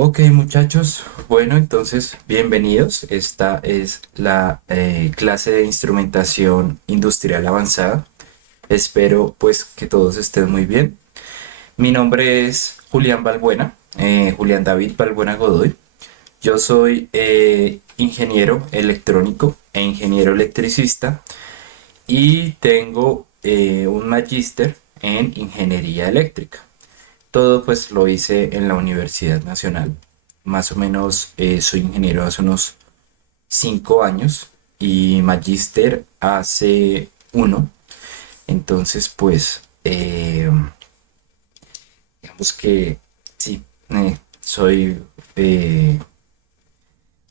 Ok, muchachos, bueno, entonces bienvenidos. Esta es la clase de instrumentación industrial avanzada. Espero pues que todos estén muy bien. Mi nombre es Julián Balbuena, Julián David Balbuena Godoy. Yo soy ingeniero electrónico e ingeniero electricista y tengo un magíster en ingeniería eléctrica. Todo pues lo hice en la Universidad Nacional. Más o menos soy ingeniero hace unos 5 años y magíster hace uno. Entonces pues digamos que sí, soy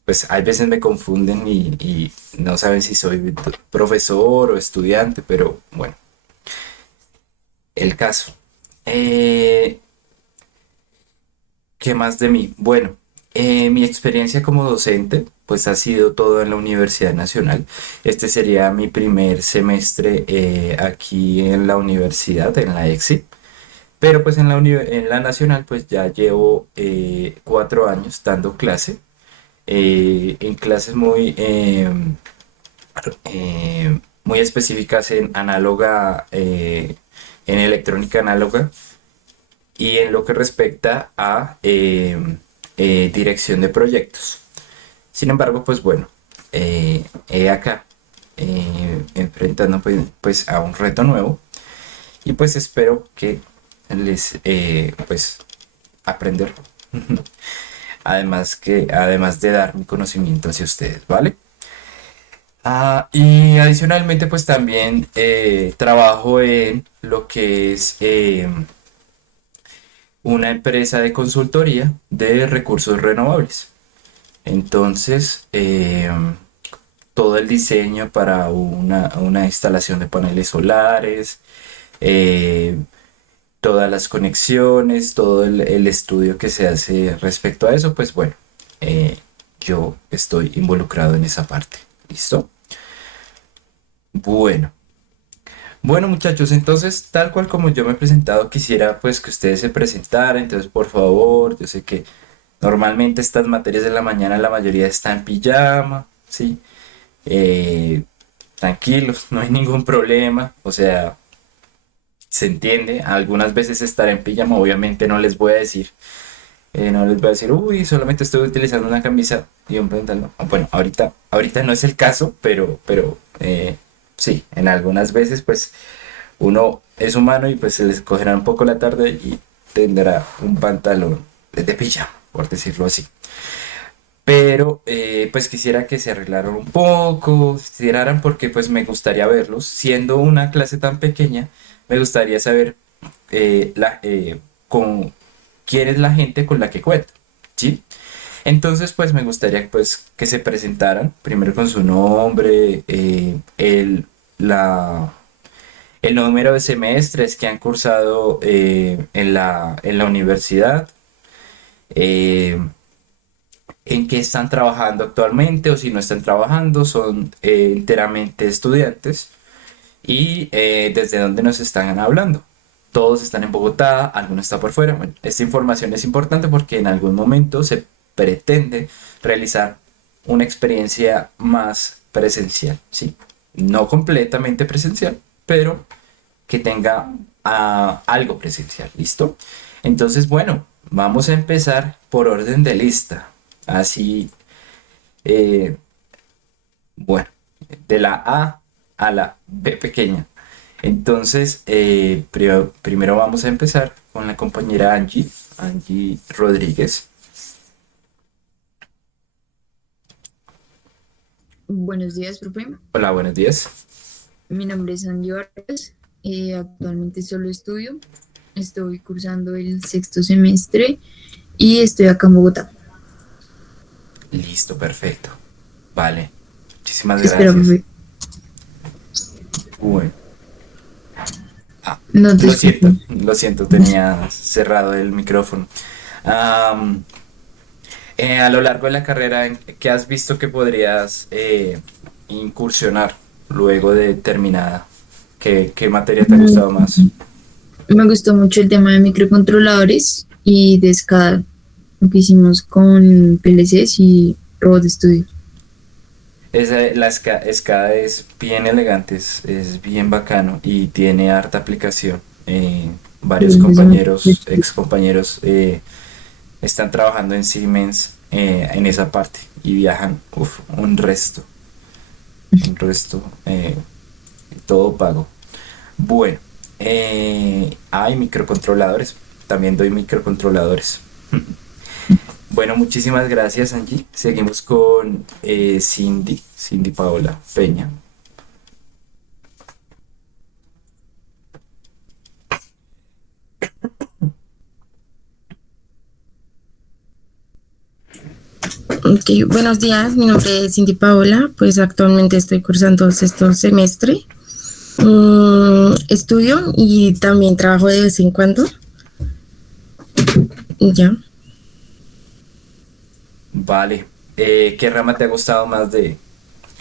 pues hay veces me confunden y no saben si soy profesor o estudiante, pero bueno, el caso. Eh, ¿Qué más de mí? Bueno, mi experiencia como docente, pues ha sido todo en la Universidad Nacional. Este sería mi primer semestre aquí en la universidad, en la EXI. Pero pues en la Nacional, pues ya llevo 4 años dando clase, en clases muy específicas en análoga, en electrónica análoga y en lo que respecta a dirección de proyectos. Sin embargo, pues bueno, acá enfrentando pues a un reto nuevo y pues espero que les pues aprender. Además de dar mi conocimiento hacia ustedes, ¿vale? Y adicionalmente pues también trabajo en lo que es una empresa de consultoría de recursos renovables. Entonces, todo el diseño para una instalación de paneles solares, eh, todas las conexiones, todo el estudio que se hace respecto a eso, pues bueno, yo estoy involucrado en esa parte. ¿Listo? Bueno. Bueno, muchachos, entonces, tal cual como yo me he presentado, quisiera pues que ustedes se presentaran. Entonces, por favor, yo sé que normalmente estas materias de la mañana la mayoría está en pijama, ¿sí? Eh, Tranquilos, no hay ningún problema, o sea, se entiende. Algunas veces estar en pijama, obviamente no les voy a decir, uy, solamente estoy utilizando una camisa y un pantalón. Bueno, ahorita no es el caso, pero sí, en algunas veces pues uno es humano y pues se les cogerá un poco la tarde y tendrá un pantalón de pijama, por decirlo así. Pero pues quisiera que se arreglaran un poco, se tiraran porque pues me gustaría verlos. Siendo una clase tan pequeña, me gustaría saber con quién es la gente con la que cuento, ¿sí? Entonces pues me gustaría pues que se presentaran primero con su nombre, la, el número de semestres que han cursado en la universidad, eh, en qué están trabajando actualmente o si no están trabajando, son enteramente estudiantes y desde dónde nos están hablando. Todos están en Bogotá, alguno está por fuera. Bueno, esta información es importante porque en algún momento se pretende realizar una experiencia más presencial, ¿sí? No completamente presencial, pero que tenga algo presencial, ¿listo? Entonces, bueno, vamos a empezar por orden de lista. Así, eh, bueno, de la a la B pequeña. Entonces, primero vamos a empezar con la compañera Angie Rodríguez. Buenos días, profe. Hola, buenos días. Mi nombre es Angie Vargas. Actualmente solo estudio. Estoy cursando el sexto semestre y estoy acá en Bogotá. Listo, perfecto. Vale, muchísimas Espera, gracias. profe. Bueno, No te escucho. lo siento, tenía cerrado el micrófono. Am, a lo largo de la carrera, ¿en qué has visto que podrías incursionar luego de terminada? ¿Qué materia te ha gustado más? Me gustó mucho el tema de microcontroladores y de SCADA. Lo que hicimos con PLCs y Robot Studio. SCADA es bien elegante, es bien bacano y tiene harta aplicación. Varios Y es muy compañeros, ex compañeros, están trabajando en Siemens en esa parte y viajan uf, un resto, todo pago. Bueno, hay microcontroladores, también doy microcontroladores. Bueno, muchísimas gracias, Angie. Seguimos con Cindy Paola Peña. Ok, buenos días, mi nombre es Cindy Paola, pues actualmente estoy cursando sexto semestre. Estudio y también trabajo de vez en cuando. Ya. Vale. ¿Qué rama te ha gustado más de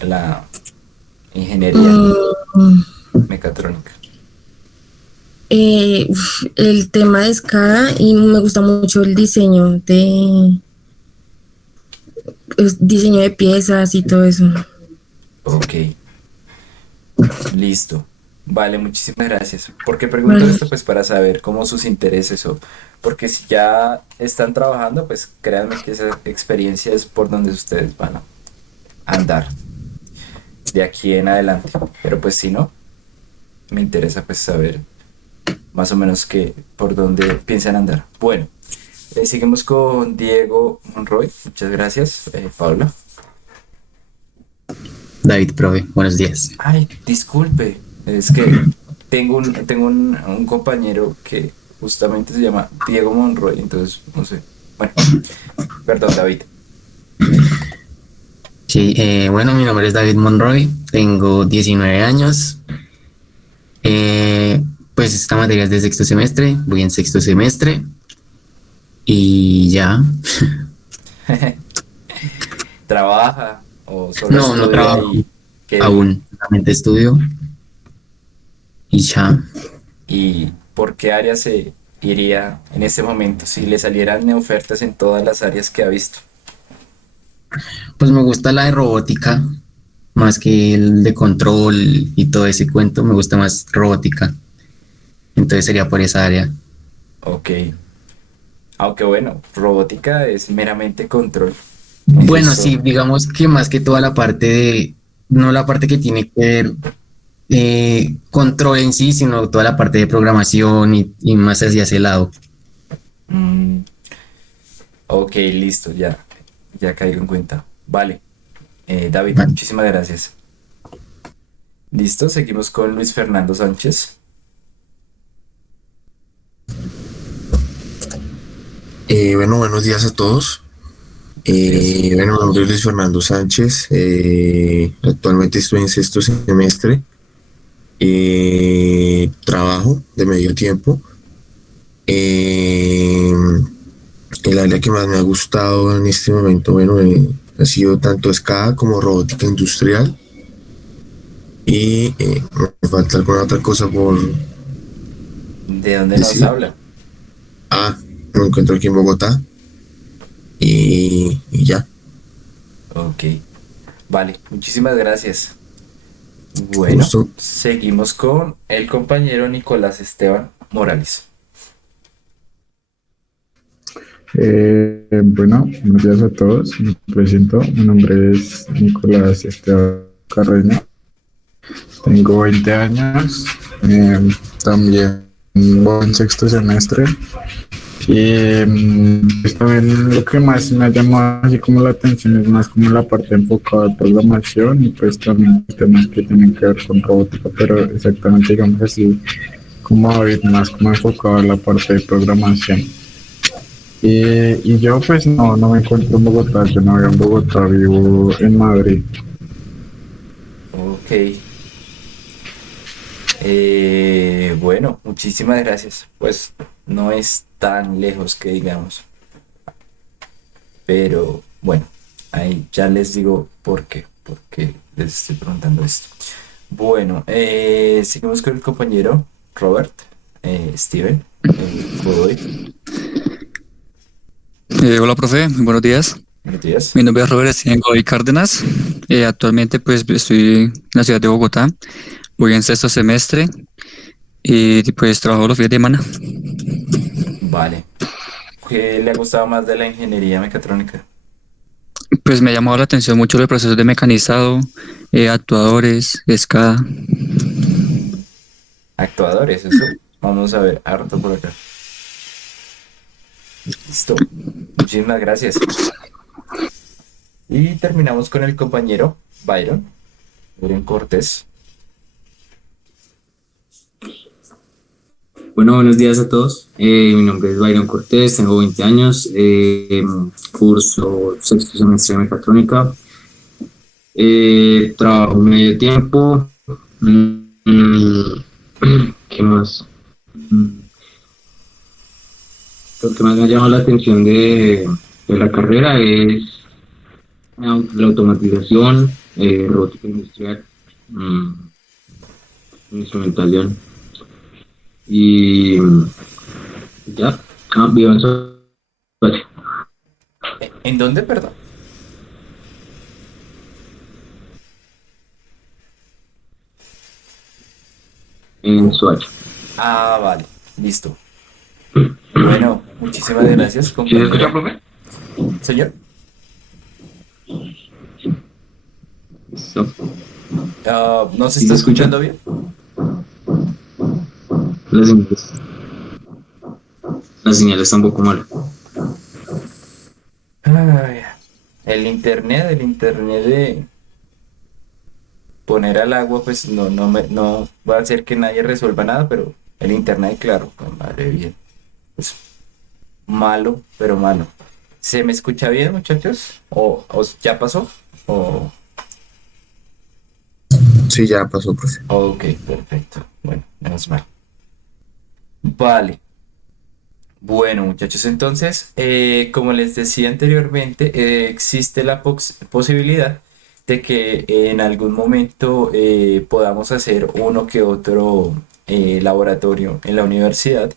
la ingeniería Mm, mecatrónica? el tema de escala y me gusta mucho el diseño diseño de piezas y todo eso. Ok, listo. Vale, muchísimas gracias. ¿Por qué pregunto Vale. esto? Pues para saber cómo sus intereses o porque si ya están trabajando, pues créanme que esa experiencia es por donde ustedes van a andar de aquí en adelante. Pero pues si no, me interesa pues saber más o menos que por dónde piensan andar. Bueno, seguimos con Diego Monroy. Muchas gracias, Paula. David, profe, buenos días. Ay, disculpe, es que tengo un compañero que justamente se llama Diego Monroy, entonces no sé. Bueno, perdón, David. Sí, bueno, mi nombre es David Monroy, tengo 19 años. Eh, pues esta materia es de sexto semestre, voy en sexto semestre y ya. ¿Trabaja o solo No, no estudia trabajo y qué aún, solamente estudio y ya. y por qué área se iría en este momento si le salieran ofertas en todas las áreas que ha visto? Pues me gusta la de robótica, más que el de control y todo ese cuento, me gusta más robótica. Entonces sería por esa área. Ok, aunque bueno, robótica es meramente control. Es Bueno, sí, eso. digamos que más que toda la parte de, no la parte que tiene que ver control en sí, sino toda la parte de programación y más hacia ese lado. mm, ok, listo, ya caigo en cuenta. Vale, David, Vale. muchísimas gracias. Listo, seguimos con Luis Fernando Sánchez. Bueno, buenos días a todos. Días. Bueno, mi nombre es Luis Fernando Sánchez. Actualmente estoy en sexto semestre. Trabajo de medio tiempo. Eh, el área que más me ha gustado en este momento, bueno, ha sido tanto SCADA como robótica industrial. Y me falta alguna otra cosa por ¿De dónde nos decir. habla? Ah, me encuentro aquí en Bogotá y ya. Ok, vale, muchísimas gracias. Bueno, Gusto. seguimos con el compañero Nicolás Esteban Morales. Bueno, buenos días a todos. Me presento. Mi nombre es Nicolás Esteban Carreño. Tengo 20 años. También voy en sexto semestre. Y pues también lo que más me ha llamado así como la atención es más como la parte enfocada a programación y pues también temas que tienen que ver con robótica, pero exactamente digamos así como David, más como enfocado a la parte de programación. Y yo pues no me encuentro en Bogotá, yo no vivo en Bogotá, vivo en Madrid. Ok, bueno, muchísimas gracias. Pues no es tan lejos que digamos, pero bueno, ahí ya les digo por qué les estoy preguntando esto. Bueno, seguimos con el compañero Robert, Steven, Godoy. Hola, profe, muy buenos días. Buenos días. Mi nombre es Robert Esteban Godoy Cárdenas. Actualmente pues estoy en la ciudad de Bogotá. Voy en sexto semestre y pues trabajo los fines de semana. Vale. ¿Qué le ha gustado más de la ingeniería mecatrónica? Pues me ha llamado la atención mucho los procesos de mecanizado, actuadores, SCADA. Actuadores, eso. Vamos a ver, harto por acá. Listo. Muchísimas gracias. Y terminamos con el compañero Byron Cortés. Bueno, buenos días a todos. Mi nombre es Byron Cortés, tengo 20 años, curso sexto semestre de mecatrónica. Trabajo medio tiempo. Mm, ¿Qué más? Mm, Lo que más me ha llamado la atención de la carrera es la automatización, robótica industrial, mm, instrumentación y ya. Vivo en Soacha. ¿En dónde, perdón? En Soacha. Ah, vale. Listo. Bueno, muchísimas gracias, ¿Sí se escucha, compañero. profe? Señor, Listo. ¿no se ¿Sí está se escucha? escuchando bien? La señal, la señal está un poco mala. Ay, el internet de poner al agua, pues no va a hacer que nadie resuelva nada, pero el internet, claro, pues, madre bien. Es malo, pero malo. ¿Se me escucha bien, muchachos? ¿O ya pasó? ¿O? Sí, ya pasó, profe. Ok, perfecto. Bueno, menos mal. Vale. Bueno, muchachos, entonces, como les decía anteriormente, existe la posibilidad de que en algún momento podamos hacer uno que otro laboratorio en la universidad.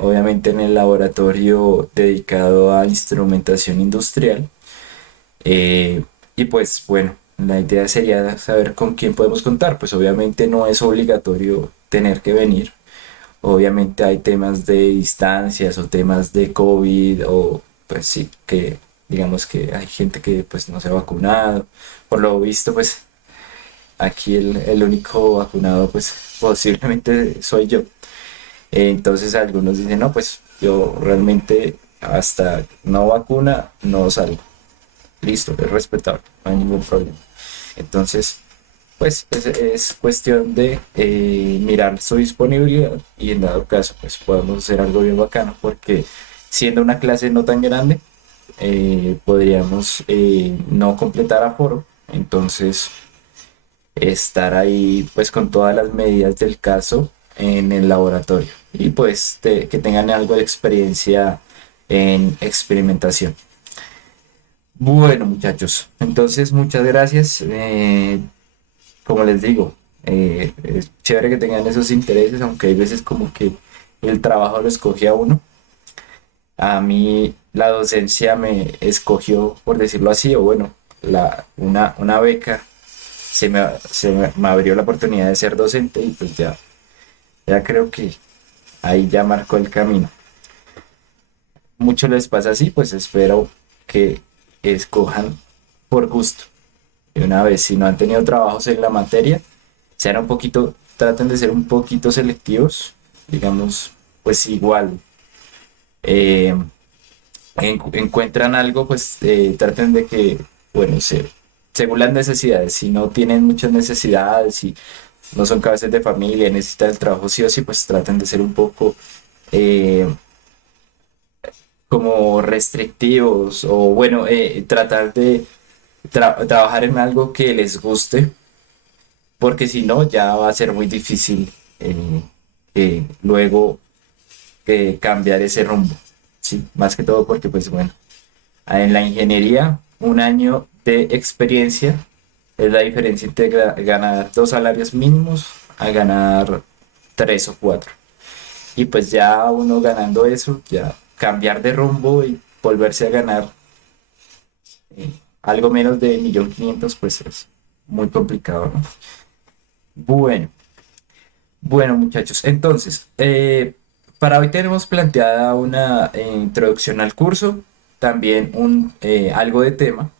Obviamente en el laboratorio dedicado a instrumentación industrial. Eh, y pues bueno, la idea sería saber con quién podemos contar. Pues obviamente no es obligatorio tener que venir. Obviamente hay temas de distancias o temas de COVID o pues sí, que digamos que hay gente que pues no se ha vacunado. Por lo visto pues aquí el único vacunado pues posiblemente soy yo. Entonces algunos dicen, no, pues yo realmente hasta no vacuna no salgo. Listo, es respetable, no hay ningún problema. Entonces, pues es cuestión de mirar su disponibilidad y en dado caso, pues podemos hacer algo bien bacano porque siendo una clase no tan grande, podríamos no completar aforo, entonces estar ahí pues con todas las medidas del caso en el laboratorio y pues que tengan algo de experiencia en experimentación. Bueno, muchachos, entonces muchas gracias. Como les digo, es chévere que tengan esos intereses, aunque hay veces como que el trabajo lo escoge a uno. A mí la docencia me escogió, por decirlo así, o bueno, una beca me abrió la oportunidad de ser docente y pues ya creo que ahí ya marcó el camino. Mucho les pasa así, pues espero que escojan por gusto. De una vez, si no han tenido trabajos en la materia, sean un poquito, traten de ser un poquito selectivos, digamos, pues igual, eh, encuentran algo, pues traten de que, bueno, según las necesidades, si no tienen muchas necesidades, si no son cabezas de familia, necesitan el trabajo sí o sí, pues traten de ser un poco eh, como restrictivos o bueno, tratar de trabajar en algo que les guste, porque si no, ya va a ser muy difícil luego cambiar ese rumbo, ¿sí? Más que todo porque, pues bueno, en la ingeniería, un año de experiencia es la diferencia entre ganar 2 salarios mínimos a ganar 3 o 4. Y pues ya uno ganando eso, ya cambiar de rumbo y volverse a ganar algo menos de 1.500.000, pues es muy complicado, ¿no? Bueno, bueno muchachos, entonces, para hoy tenemos planteada una introducción al curso, también algo de tema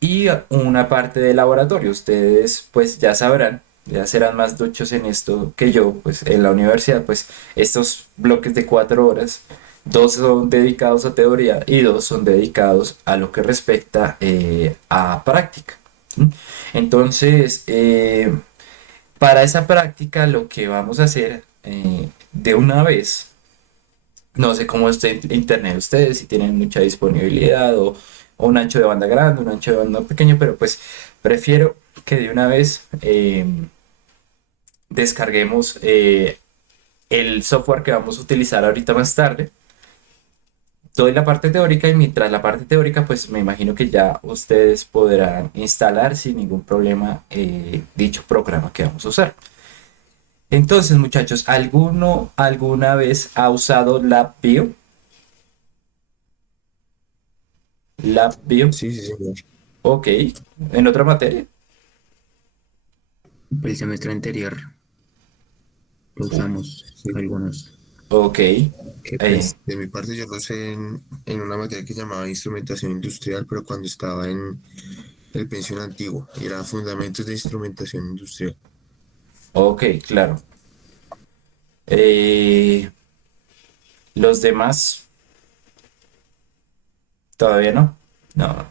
y una parte de laboratorio. Ustedes pues ya sabrán, ya serán más duchos en esto que yo, pues en la universidad, pues estos bloques de 4 horas, dos son dedicados a teoría y dos son dedicados a lo que respecta a práctica. ¿Sí? Entonces, para esa práctica lo que vamos a hacer de una vez, no sé cómo está el internet ustedes, si tienen mucha disponibilidad o un ancho de banda grande, un ancho de banda pequeño, pero pues prefiero que de una vez descarguemos el software que vamos a utilizar ahorita más tarde. Doy la parte teórica y mientras la parte teórica, pues me imagino que ya ustedes podrán instalar sin ningún problema dicho programa que vamos a usar. Entonces, muchachos, ¿alguno alguna vez ha usado LabVIEW? LabVIEW, Sí, sí, señor. ok. ¿En otra materia? El semestre anterior lo usamos Sí. algunos. Ok. Pues de mi parte yo lo sé en una materia que llamaba instrumentación industrial, pero cuando estaba en el pensión antiguo, y era fundamentos de instrumentación industrial. Ok, claro. Eh, los demás, todavía no. No.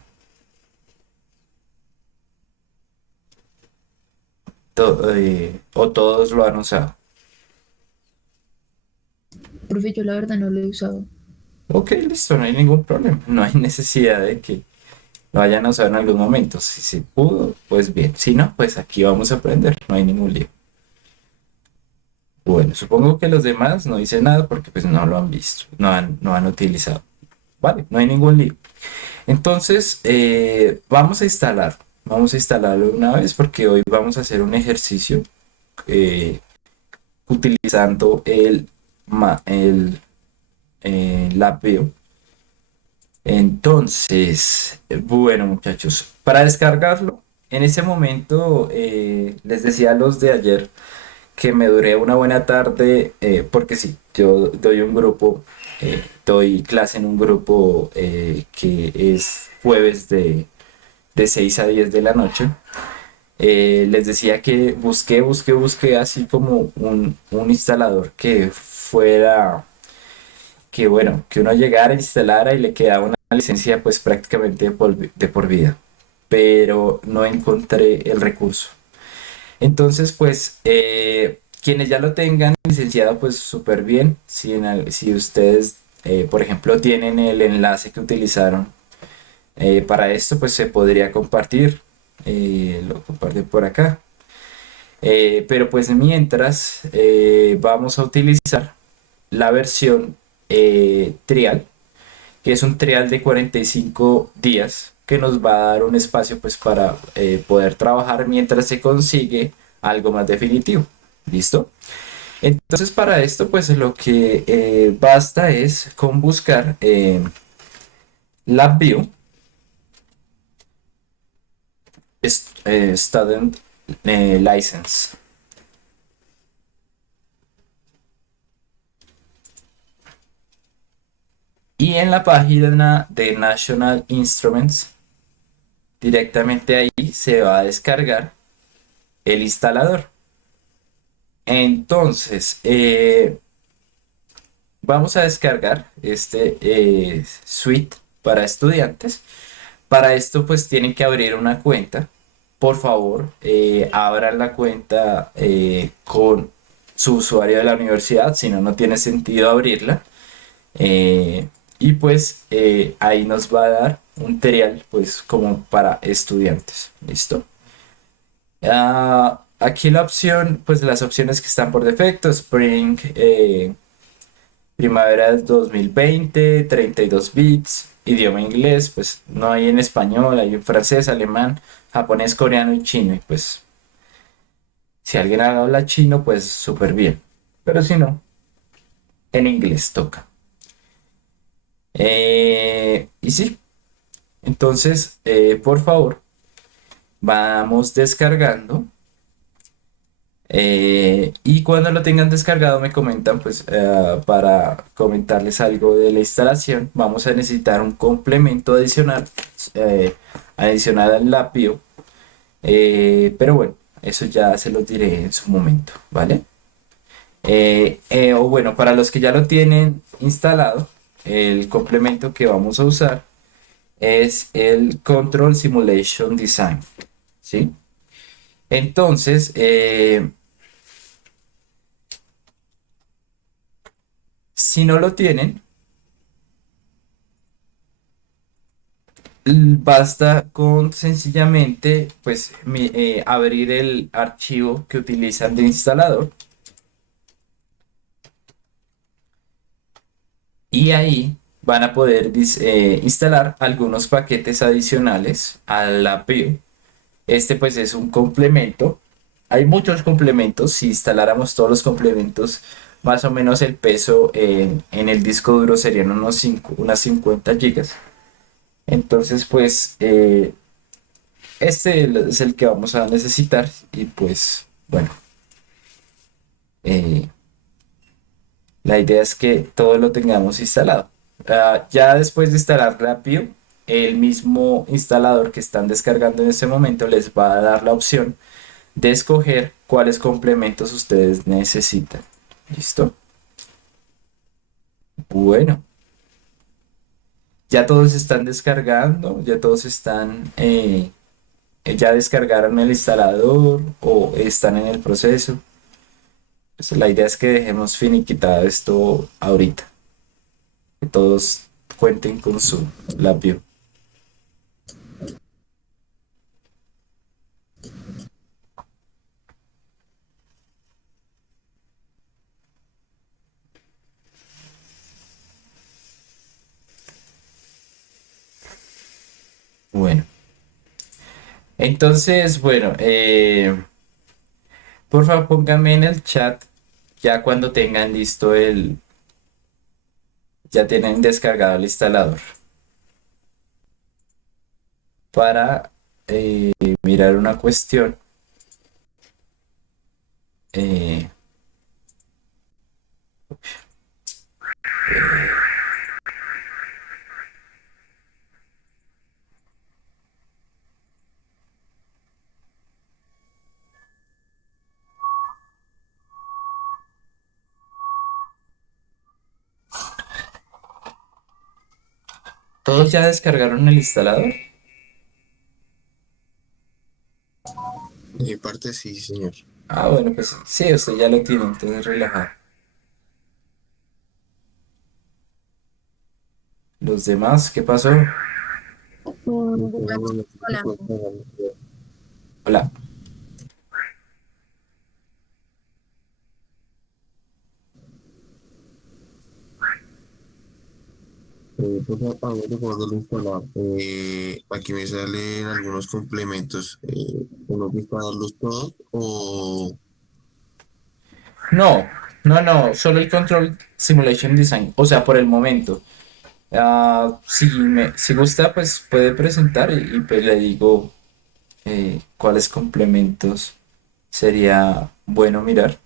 O todos lo han usado. Profe, yo la verdad no lo he usado. Ok, listo, no hay ningún problema. No hay necesidad de que lo vayan a usar en algún momento. Si se pudo, pues bien. Si no, pues aquí vamos a aprender. No hay ningún lío. Bueno, supongo que los demás no dicen nada porque pues no lo han visto, no han utilizado. Vale, no hay ningún lío. Entonces, vamos a instalarlo una vez porque hoy vamos a hacer un ejercicio eh, utilizando el LabVIEW. Entonces, bueno muchachos, para descargarlo, en ese momento les decía a los de ayer que me duré una buena tarde, porque sí, yo doy un grupo, doy clase en un grupo que es jueves de 6 a 10 de la noche. Les decía que busqué así como un instalador que fuera, que bueno, que uno llegara, instalara y le quedaba una licencia pues prácticamente de por vida, pero no encontré el recurso. Entonces, pues, quienes ya lo tengan licenciado, pues súper bien. Si ustedes, por ejemplo, tienen el enlace que utilizaron para esto, pues se podría compartir. Lo comparten por acá. Pero pues mientras vamos a utilizar la versión trial, que es un trial de 45 días que nos va a dar un espacio pues para poder trabajar mientras se consigue algo más definitivo. ¿Listo? Entonces para esto pues lo que basta es con buscar LabVIEW Student License. Y en la página de National Instruments, directamente ahí se va a descargar el instalador. Entonces, vamos a descargar este suite para estudiantes. Para esto, pues tienen que abrir una cuenta. Por favor, abran la cuenta con su usuario de la universidad, si no, no tiene sentido abrirla. Y pues ahí nos va a dar un material pues como para estudiantes. ¿Listo? Aquí la opción, pues las opciones que están por defecto, Spring, Primavera del 2020, 32 bits, idioma inglés, pues no hay en español, hay en francés, alemán, japonés, coreano y chino. Y pues si alguien habla chino, pues súper bien. Pero si no, en inglés toca. Y sí, entonces, por favor, vamos descargando. Y cuando lo tengan descargado me comentan, pues para comentarles algo de la instalación, vamos a necesitar un complemento adicional, adicional al Lapio. Pero bueno, eso ya se los diré en su momento, ¿vale? O bueno, para los que ya lo tienen instalado, el complemento que vamos a usar es el Control Simulation Design, ¿sí? Entonces, si no lo tienen, basta con sencillamente pues abrir el archivo que utilizan de instalador y ahí van a poder instalar algunos paquetes adicionales a la API. Este pues es un complemento. Hay muchos complementos. Si instaláramos todos los complementos, más o menos el peso en el disco duro serían unas 50 gigas. Entonces, pues, este es el que vamos a necesitar y pues, bueno, eh, la idea es que todo lo tengamos instalado. Ya después de instalar rápido, el mismo instalador que están descargando en este momento les va a dar la opción de escoger cuáles complementos ustedes necesitan. ¿Listo? Bueno. Ya todos están descargando, ya todos están, ya descargaron el instalador o están en el proceso. Pues la idea es que dejemos finiquitado esto ahorita, que todos cuenten con su lapio. Bueno, entonces, bueno, por favor pónganme en el chat ya cuando tengan listo ya tienen descargado el instalador para mirar una cuestión. eh, ¿Todos ya descargaron el instalador? De mi parte, sí, señor. Ah, bueno, pues sí, usted ya lo tiene, entonces relajado. Los demás, ¿qué pasó? Hola. Hola. Pues apago de poderlo instalar. Aquí me salen algunos complementos. ¿Tengo que instalarlos todos o No, no, solo el Control Simulation Design, o sea, por el momento. Si gusta, pues puede presentar pues le digo cuáles complementos sería bueno mirar.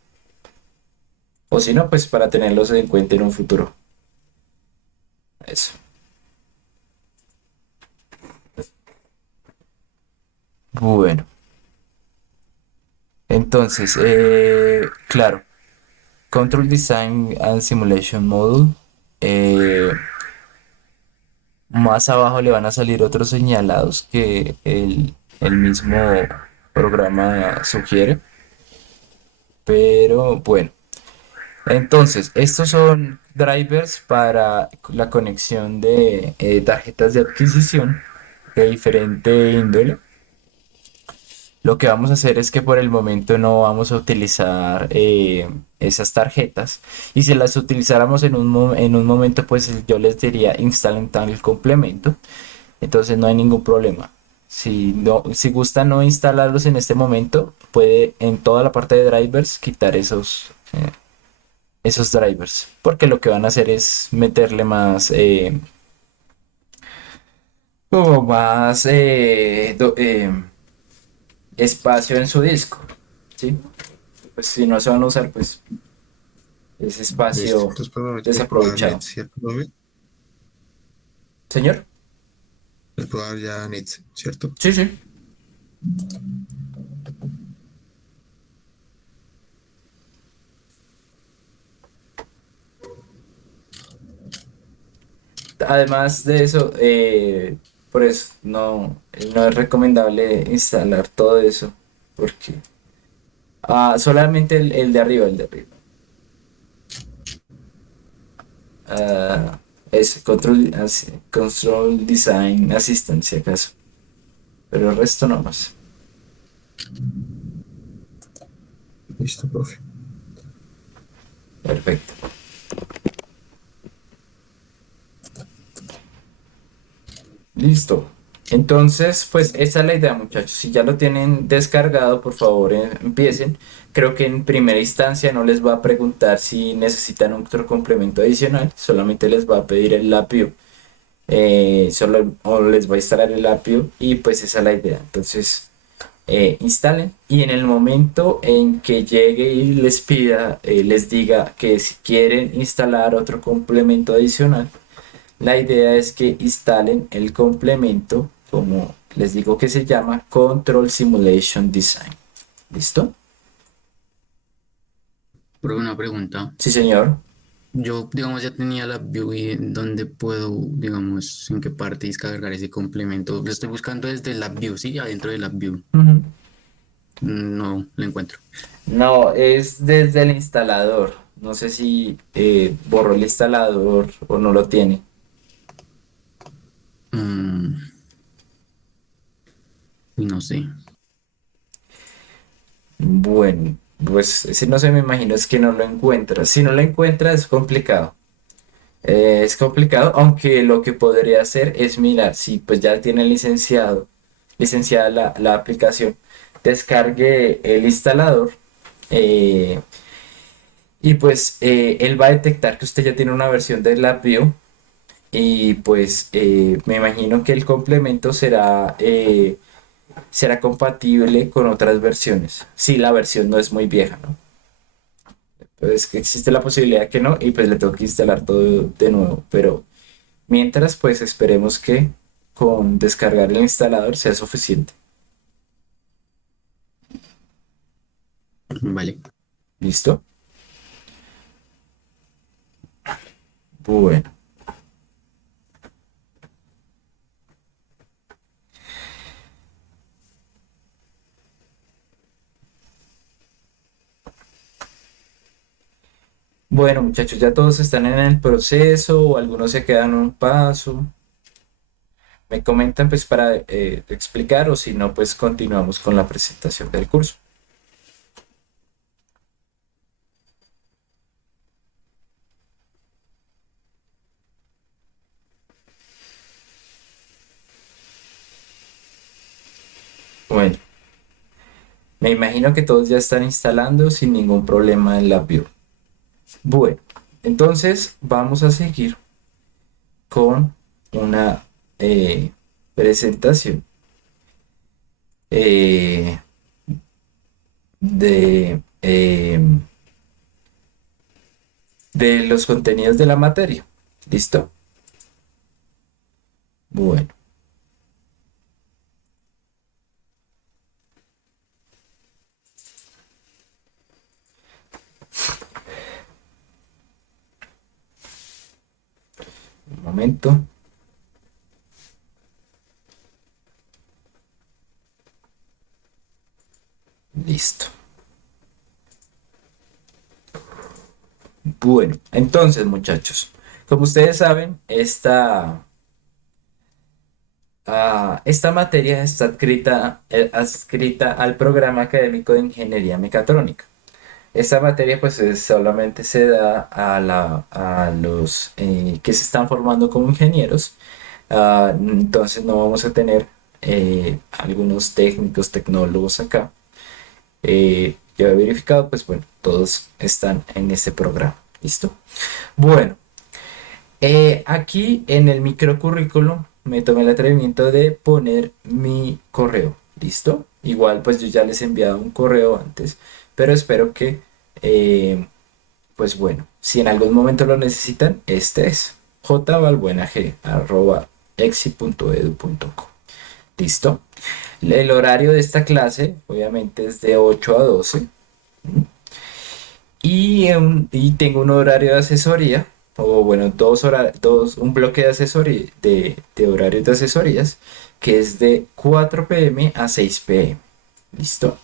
O si no, pues para tenerlos en cuenta en un futuro. Eso. Bueno, entonces, claro, Control Design and Simulation Module. eh, Más abajo le van a salir otros señalados que el mismo programa sugiere. Pero bueno, entonces, estos son drivers para la conexión de tarjetas de adquisición de diferente índole. Lo que vamos a hacer es que por el momento no vamos a utilizar esas tarjetas y si las utilizáramos en un momento pues yo les diría instalen tal el complemento, entonces no hay ningún problema. Si gusta no instalarlos en este momento, puede en toda la parte de drivers quitar esos drivers porque lo que van a hacer es meterle más como más espacio en su disco, ¿sí? Pues si no se van a usar, pues ese Listo. espacio Entonces, pues, le puedo dar net, desaprovechado. ¿cierto, profe? Señor, Le puedo dar ya net, ¿cierto? sí, sí. Además de eso, por eso no es recomendable instalar todo eso, porque solamente el de arriba, el de arriba. Es Control Design Assistant, si acaso. Pero el resto no más. Listo, profe. Perfecto. Listo. Entonces, pues esa es la idea, muchachos. Si ya lo tienen descargado, por favor, empiecen. Creo que en primera instancia no les va a preguntar si necesitan otro complemento adicional, solamente les va a pedir el Lapio. Solo o les va a instalar el Lapio y pues esa es la idea. Entonces, instalen y en el momento en que llegue y les pida, les diga que si quieren instalar otro complemento adicional, la idea es que instalen el complemento, como les digo que se llama Control Simulation Design. ¿Listo? Por una pregunta. Sí, señor. Yo, digamos, ya tenía la view y en dónde puedo, digamos, en qué parte descargar ese complemento. Lo estoy buscando desde la view, sí, adentro de la view. Ujú. No lo encuentro. No, es desde el instalador. No sé si borró el instalador o no lo tiene. Mm, no sé. Bueno, pues si no se me imagino es que no lo encuentra. Si no lo encuentra es complicado. Es complicado, aunque lo que podría hacer es mirar si pues ya tiene licenciada la aplicación, descargue el instalador eh, y pues él va a detectar que usted ya tiene una versión de LabVIEW y pues me imagino que el complemento será compatible con otras versiones, si la versión no es muy vieja, ¿no? Pues que existe la posibilidad que no y pues le tengo que instalar todo de nuevo, pero mientras pues esperemos que con descargar el instalador sea suficiente. Vale. ¿Listo? Bueno. Bueno, muchachos, ya todos están en el proceso o algunos se quedan un paso. Me comentan pues para explicar o si no pues continuamos con la presentación del curso. Bueno, me imagino que todos ya están instalando sin ningún problema en la view. Bueno, entonces vamos a seguir con una presentación eh, de, de los contenidos de la materia. ¿Listo? Bueno, un momento. Listo. Bueno, entonces muchachos, como ustedes saben, esta materia está adscrita al programa académico de Ingeniería Mecatrónica. Esta materia pues solamente se da a los que se están formando como ingenieros. Entonces no vamos a tener algunos técnicos, tecnólogos acá. Yo he verificado, pues bueno, todos están en este programa. ¿Listo? Bueno, aquí en el microcurrículum me tomé el atrevimiento de poner mi correo. ¿Listo? Igual pues yo ya les he enviado un correo antes, pero espero que, pues bueno, si en algún momento lo necesitan, este es jvalbuenag@exi.edu.co. ¿Listo? El horario de esta clase obviamente es de 8 a 12. Y tengo un horario de asesoría, o bueno, un bloque de asesoría, de horarios de asesorías, que es de 4 p.m. a 6 p.m. ¿Listo?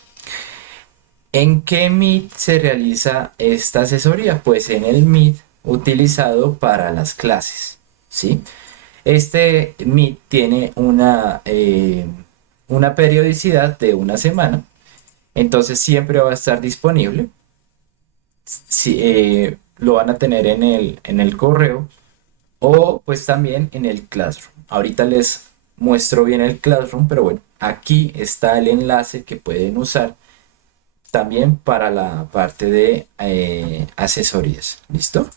¿En qué Meet se realiza esta asesoría? Pues en el Meet utilizado para las clases, ¿sí? Este Meet tiene una periodicidad de una semana, entonces siempre va a estar disponible. Si, lo van a tener en el correo o pues también en el Classroom. Ahorita les muestro bien el Classroom, pero bueno, aquí está el enlace que pueden usar también para la parte de asesorías. ¿Listo?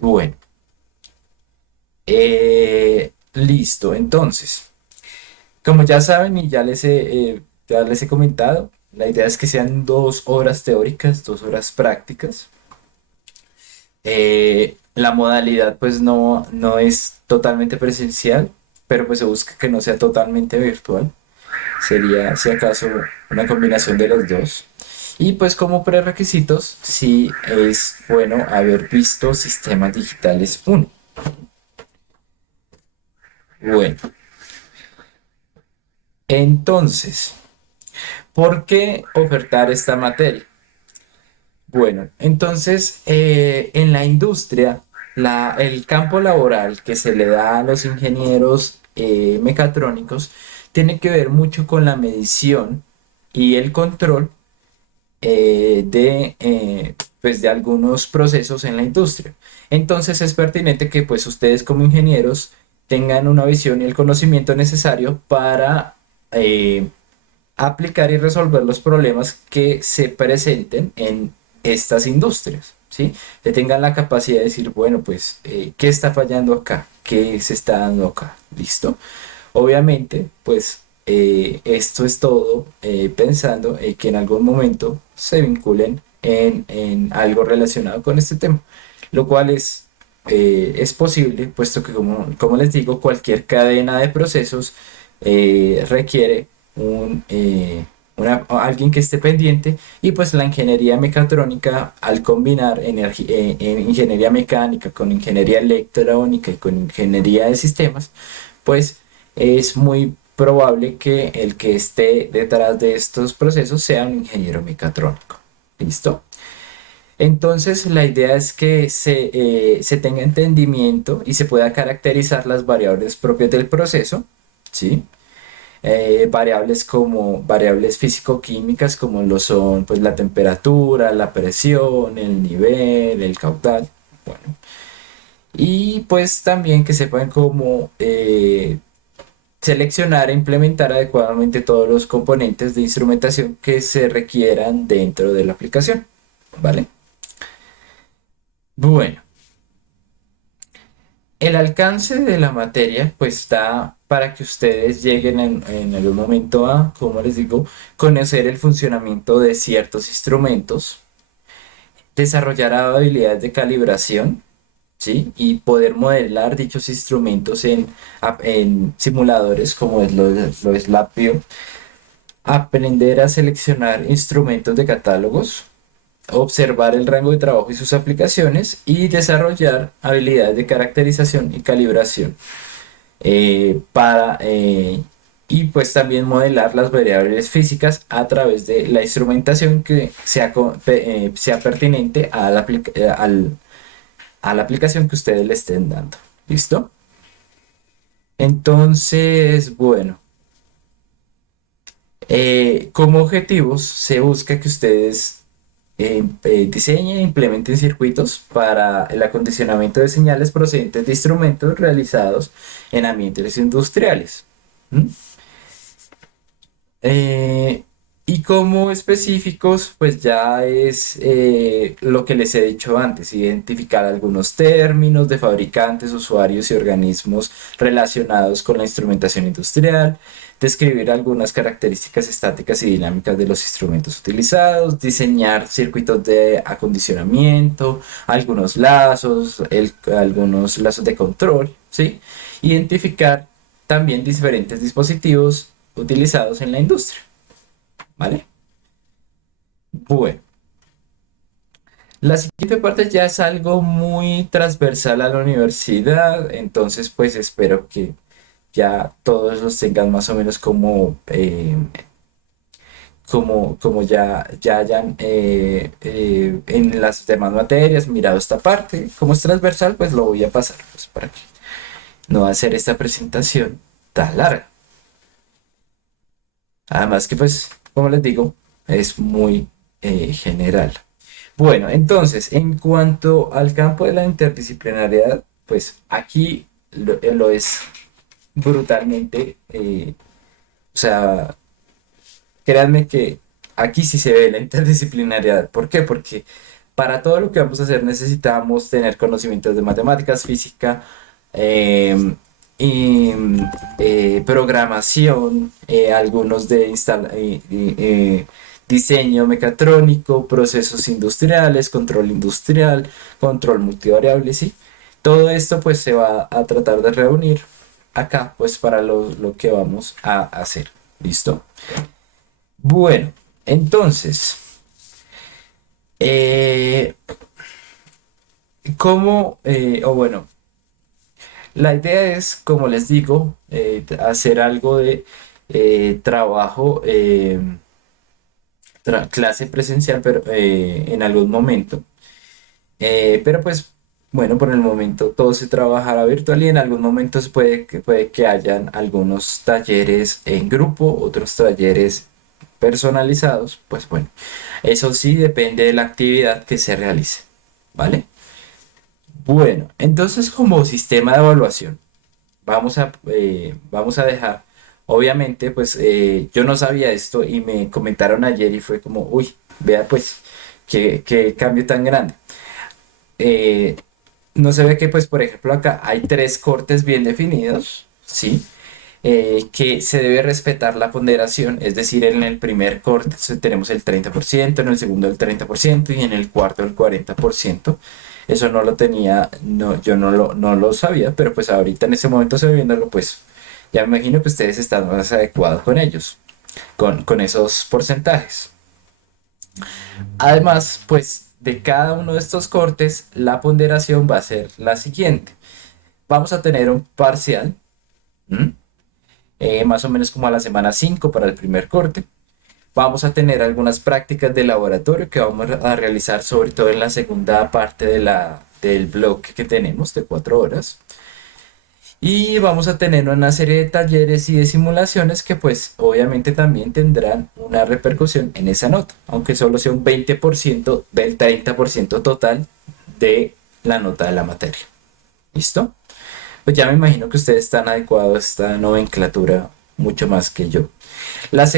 Bueno, listo. Entonces, como ya saben y ya les he comentado, la idea es que sean 2 horas teóricas, 2 horas prácticas. La modalidad pues no es totalmente presencial, pero pues se busca que no sea totalmente virtual. Sería, si acaso, una combinación de los dos. Y pues como prerequisitos, sí es bueno haber visto Sistemas Digitales 1. Bueno, entonces, ¿por qué ofertar esta materia? Bueno, entonces en la industria, el campo laboral que se le da a los ingenieros mecatrónicos tiene que ver mucho con la medición y el control pues de algunos procesos en la industria. Entonces es pertinente que pues ustedes como ingenieros tengan una visión y el conocimiento necesario para aplicar y resolver los problemas que se presenten en estas industrias, ¿sí? Que tengan la capacidad de decir, bueno, pues, ¿qué está fallando acá? ¿Qué se está dando acá? ¿Listo? Obviamente, pues, esto es todo pensando que en algún momento se vinculen en algo relacionado con este tema, lo cual es posible, puesto que, como les digo, cualquier cadena de procesos requiere alguien que esté pendiente y pues la ingeniería mecatrónica al combinar ingeniería mecánica con ingeniería electrónica y con ingeniería de sistemas pues es muy probable que el que esté detrás de estos procesos sea un ingeniero mecatrónico. ¿Listo? Entonces la idea es que se tenga entendimiento y se pueda caracterizar las variables propias del proceso, ¿sí? Variables como variables físico-químicas como lo son pues la temperatura, la presión, el nivel, el caudal, bueno. Y pues también que sepan cómo seleccionar e implementar adecuadamente todos los componentes de instrumentación que se requieran dentro de la aplicación, ¿vale? Bueno. El alcance de la materia pues da para que ustedes lleguen en algún momento a, como les digo, conocer el funcionamiento de ciertos instrumentos, desarrollar habilidades de calibración, ¿sí? Y poder modelar dichos instrumentos en simuladores como lo es LabVIEW, aprender a seleccionar instrumentos de catálogos, observar el rango de trabajo y sus aplicaciones y desarrollar habilidades de caracterización y calibración y pues también modelar las variables físicas a través de la instrumentación que sea pertinente a la aplicación que ustedes le estén dando. ¿Listo? Entonces, bueno, como objetivos se busca que ustedes diseñen e implementen circuitos para el acondicionamiento de señales procedentes de instrumentos realizados en ambientes industriales. ¿Mm? Y como específicos, pues ya es lo que les he dicho antes, identificar algunos términos de fabricantes, usuarios y organismos relacionados con la instrumentación industrial, describir algunas características estáticas y dinámicas de los instrumentos utilizados, diseñar circuitos de acondicionamiento, algunos lazos de control, ¿sí? Identificar también diferentes dispositivos utilizados en la industria. ¿Vale? Bueno, la siguiente parte ya es algo muy transversal a la universidad, entonces pues espero que ya todos los tengan más o menos como ya hayan en las demás materias mirado esta parte. Como es transversal, pues lo voy a pasar pues, para que no hacer esta presentación tan larga. Además que pues, como les digo, es muy general. Bueno, entonces, en cuanto al campo de la interdisciplinariedad, pues aquí lo es brutalmente. O sea, créanme que aquí sí se ve la interdisciplinariedad. ¿Por qué? Porque para todo lo que vamos a hacer necesitamos tener conocimientos de matemáticas, física, em, y programación, algunos de diseño mecatrónico, procesos industriales, control industrial, control multivariable, ¿sí? Todo esto pues se va a tratar de reunir acá pues para lo que vamos a hacer. ¿Listo? Bueno, entonces, eh, o bueno, la idea es, como les digo, hacer algo de trabajo, clase presencial, pero en algún momento. Pero pues, bueno, por el momento todo se trabajará virtual y en algún momento puede que hayan algunos talleres en grupo, otros talleres personalizados. Pues bueno, eso sí depende de la actividad que se realice, ¿vale? Bueno, entonces como sistema de evaluación, vamos a dejar, obviamente, pues yo no sabía esto y me comentaron ayer y fue como, uy, vea pues, qué cambio tan grande. Eh, no se ve que, pues, por ejemplo, acá hay tres cortes bien definidos, ¿sí? Que se debe respetar la ponderación, es decir, en el primer corte tenemos el 30%, en el segundo el 30% y en el cuarto el 40%. Eso no lo tenía, no, yo no lo sabía, pero pues ahorita en ese momento se viéndolo, pues ya me imagino que ustedes están más adecuados con ellos, con esos porcentajes. Además, pues de cada uno de estos cortes, la ponderación va a ser la siguiente. Vamos a tener un parcial, ¿m? Más o menos como a la semana 5 para el primer corte. Vamos a tener algunas prácticas de laboratorio que vamos a realizar sobre todo en la segunda parte del bloque que tenemos de 4 horas. Y vamos a tener una serie de talleres y de simulaciones que pues obviamente también tendrán una repercusión en esa nota, aunque solo sea un 20% del 30% total de la nota de la materia. ¿Listo? Pues ya me imagino que ustedes están adecuados a esta nomenclatura mucho más que yo. El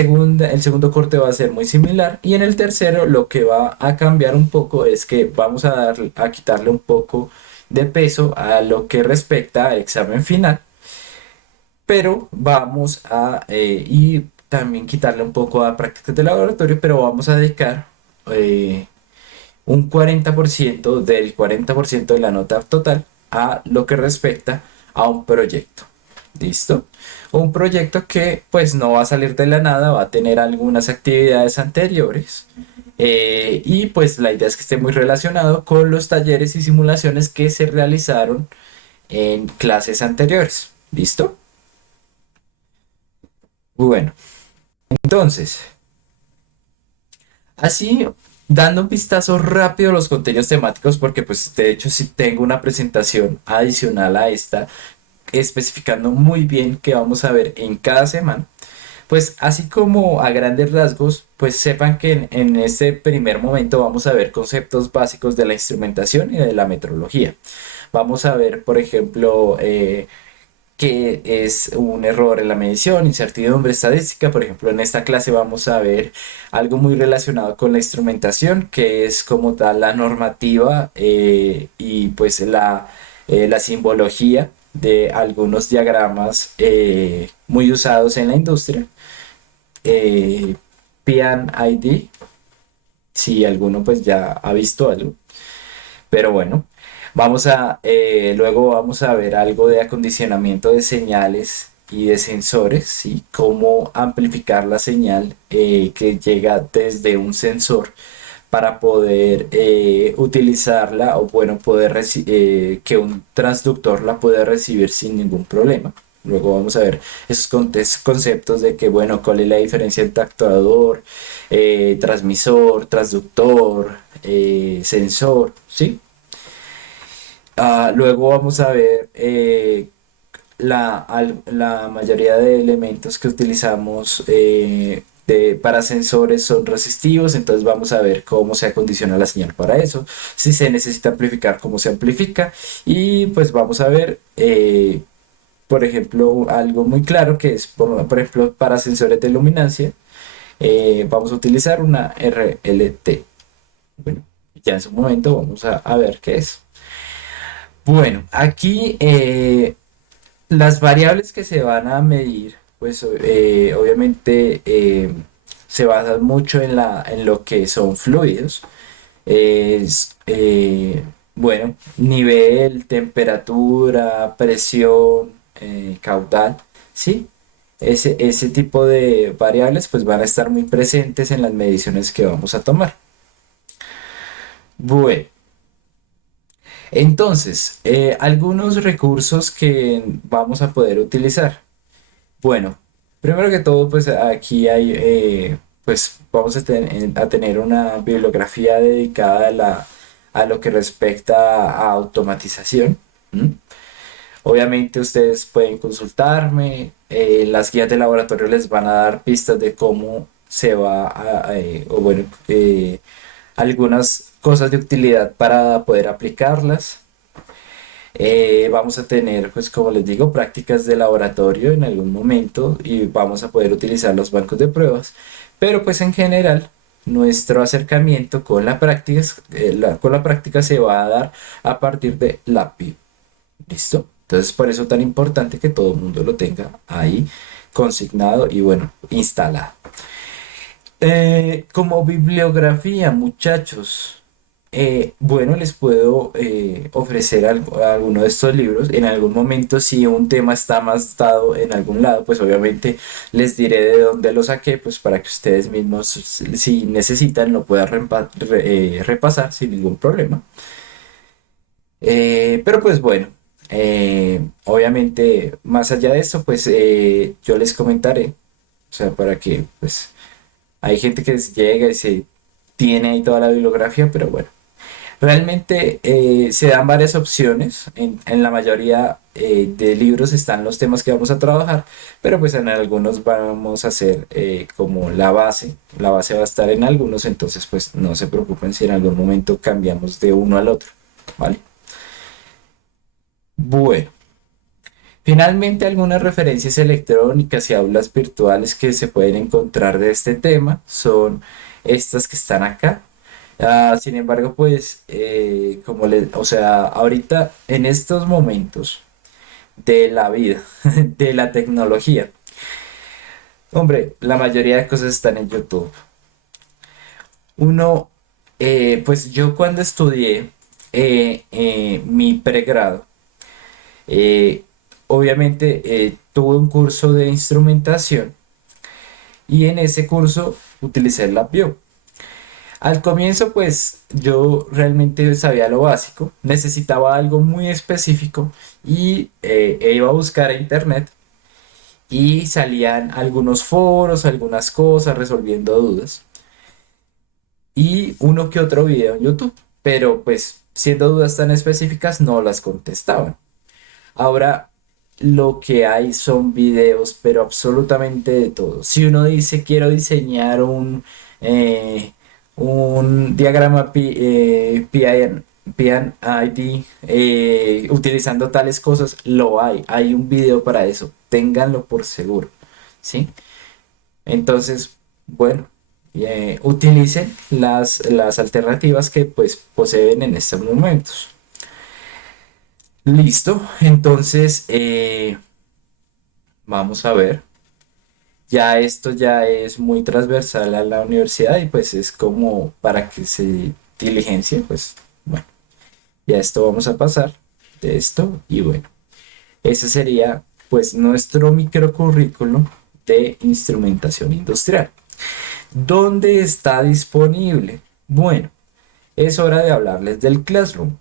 segundo corte va a ser muy similar y en el tercero lo que va a cambiar un poco es que vamos a quitarle un poco de peso a lo que respecta al examen final, pero y también quitarle un poco a prácticas de laboratorio, pero vamos a dedicar eh, un 40% del 40% de la nota total a lo que respecta a un proyecto. ¿Listo? Un proyecto que pues no va a salir de la nada, va a tener algunas actividades anteriores y pues la idea es que esté muy relacionado con los talleres y simulaciones que se realizaron en clases anteriores. ¿Listo? Bueno, entonces, así dando un vistazo rápido a los contenidos temáticos, porque pues de hecho sí tengo una presentación adicional a esta especificando muy bien qué vamos a ver en cada semana. Pues así como a grandes rasgos, pues sepan que en este primer momento vamos a ver conceptos básicos de la instrumentación y de la metrología. Vamos a ver, por ejemplo, que es un error en la medición, incertidumbre estadística. Por ejemplo, en esta clase vamos a ver algo muy relacionado con la instrumentación, que es como tal la normativa y pues la simbología de algunos diagramas muy usados en la industria. Pian ID, si alguno pues ya ha visto algo. Pero bueno, luego vamos a ver algo de acondicionamiento de señales y de sensores, ¿sí? Cómo amplificar la señal que llega desde un sensor para poder utilizarla o bueno, que un transductor la pueda recibir sin ningún problema. Luego vamos a ver esos conceptos de que, bueno, cuál es la diferencia entre actuador, transmisor, transductor, sensor, ¿sí? Luego vamos a ver la mayoría de elementos que utilizamos para sensores son resistivos, entonces vamos a ver cómo se acondiciona la señal para eso, si se necesita amplificar, cómo se amplifica, y pues vamos a ver, por ejemplo, algo muy claro que es, por ejemplo, para sensores de luminancia, vamos a utilizar una RLT. Bueno, ya en su momento vamos a ver qué es. Bueno, aquí las variables que se van a medir, pues obviamente se basan mucho en lo que son fluidos. Bueno, nivel, temperatura, presión, caudal, ¿sí? Ese tipo de variables pues van a estar muy presentes en las mediciones que vamos a tomar. Bueno. Entonces, algunos recursos que vamos a poder utilizar. Bueno, primero que todo, pues aquí hay, pues vamos a tener una bibliografía dedicada a lo que respecta a automatización. ¿M? Obviamente ustedes pueden consultarme, las guías de laboratorio les van a dar pistas de cómo se va o bueno, algunas cosas de utilidad para poder aplicarlas. Vamos a tener, pues como les digo, prácticas de laboratorio en algún momento y vamos a poder utilizar los bancos de pruebas, pero pues en general nuestro acercamiento con con la práctica se va a dar a partir de la PIO. ¿Listo? Entonces por eso es tan importante que todo el mundo lo tenga ahí consignado y bueno, instalado. Como bibliografía, muchachos, bueno, les puedo ofrecer alguno de estos libros. En algún momento, si un tema está más dado en algún lado, pues obviamente les diré de dónde lo saqué, pues para que ustedes mismos, si necesitan, lo puedan repasar sin ningún problema. Pero pues bueno, obviamente, más allá de eso, pues yo les comentaré, o sea, para que pues hay gente que llega y se tiene ahí toda la bibliografía, pero bueno. Realmente se dan varias opciones. En la mayoría de libros están los temas que vamos a trabajar, pero pues en algunos vamos a hacer como la base. La base va a estar en algunos, entonces pues no se preocupen si en algún momento cambiamos de uno al otro, ¿vale? Bueno. Finalmente, algunas referencias electrónicas y aulas virtuales que se pueden encontrar de este tema son estas que están acá. Sin embargo, pues, o sea, ahorita en estos momentos de la vida, de la tecnología, hombre, la mayoría de cosas están en YouTube. Uno, pues yo cuando estudié mi pregrado, eh, obviamente tuve un curso de instrumentación y en ese curso utilicé la PIO. Al comienzo, pues yo realmente sabía lo básico, necesitaba algo muy específico y iba a buscar a internet y salían algunos foros, algunas cosas resolviendo dudas y uno que otro video en YouTube, pero pues siendo dudas tan específicas no las contestaban. Ahora lo que hay son videos, pero absolutamente de todo. Si uno dice quiero diseñar un diagrama PIN ID, utilizando tales cosas, lo hay un video para eso, ténganlo por seguro, ¿sí? Entonces, bueno, utilicen las alternativas que pues poseen en estos momentos. Listo, entonces vamos a ver. Ya esto ya es muy transversal a la universidad y pues es como para que se diligencie, pues bueno, ya esto vamos a pasar de esto y bueno, ese sería pues nuestro microcurrículo de instrumentación industrial. ¿Dónde está disponible? Bueno, es hora de hablarles del Classroom.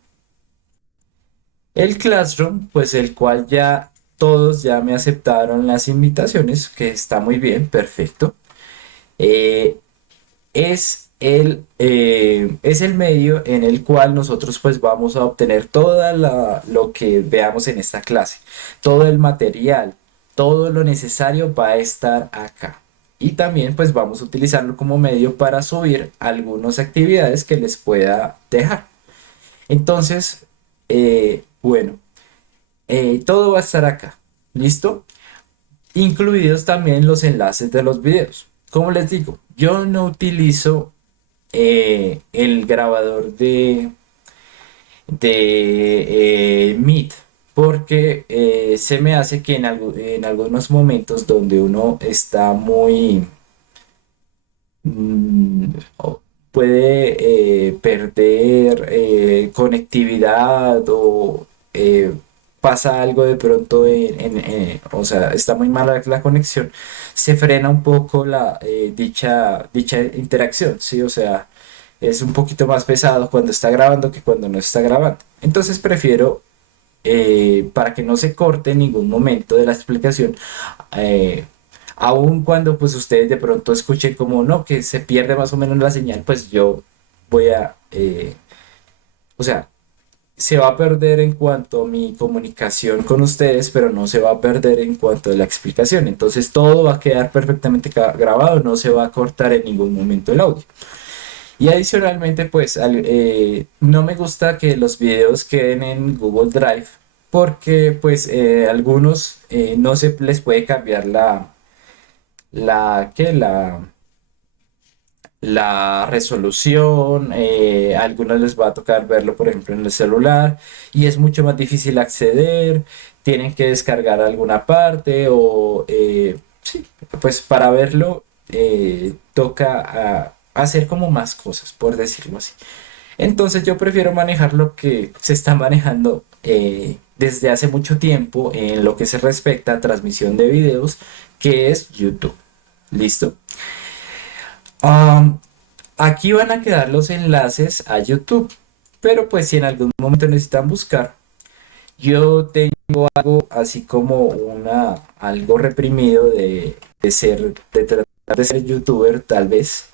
El Classroom, pues el cual ya todos ya me aceptaron las invitaciones, que está muy bien, perfecto. Eh, es el medio en el cual nosotros pues vamos a obtener lo que veamos en esta clase, todo el material, todo lo necesario va a estar acá. Y también pues vamos a utilizarlo como medio para subir algunas actividades que les pueda dejar. Entonces, bueno, todo va a estar acá, ¿listo? Incluidos también los enlaces de los videos. Como les digo, yo no utilizo el grabador de Meet porque se me hace que en algunos momentos donde uno está muy o puede perder conectividad o pasa algo de pronto o sea, está muy mala la conexión, se frena un poco dicha interacción, ¿sí? O sea, es un poquito más pesado cuando está grabando que cuando no está grabando. Entonces prefiero, para que no se corte en ningún momento de la explicación, eh, aun cuando pues ustedes de pronto escuchen como no, que se pierde más o menos la señal, pues yo voy o sea, se va a perder en cuanto a mi comunicación con ustedes, pero no se va a perder en cuanto a la explicación. Entonces todo va a quedar perfectamente grabado, no se va a cortar en ningún momento el audio. Y adicionalmente, pues no me gusta que los videos queden en Google Drive porque pues algunos no se les puede cambiar ¿qué? La resolución, a algunos les va a tocar verlo, por ejemplo, en el celular y es mucho más difícil acceder, tienen que descargar alguna parte o, sí, pues para verlo toca hacer como más cosas, por decirlo así. Entonces yo prefiero manejar lo que se está manejando desde hace mucho tiempo en lo que se respecta a transmisión de videos, que es YouTube. ¿Listo? Am, Aquí van a quedar los enlaces a YouTube, pero pues si en algún momento necesitan buscar, yo tengo algo así como algo reprimido de tratar de ser youtuber, tal vez.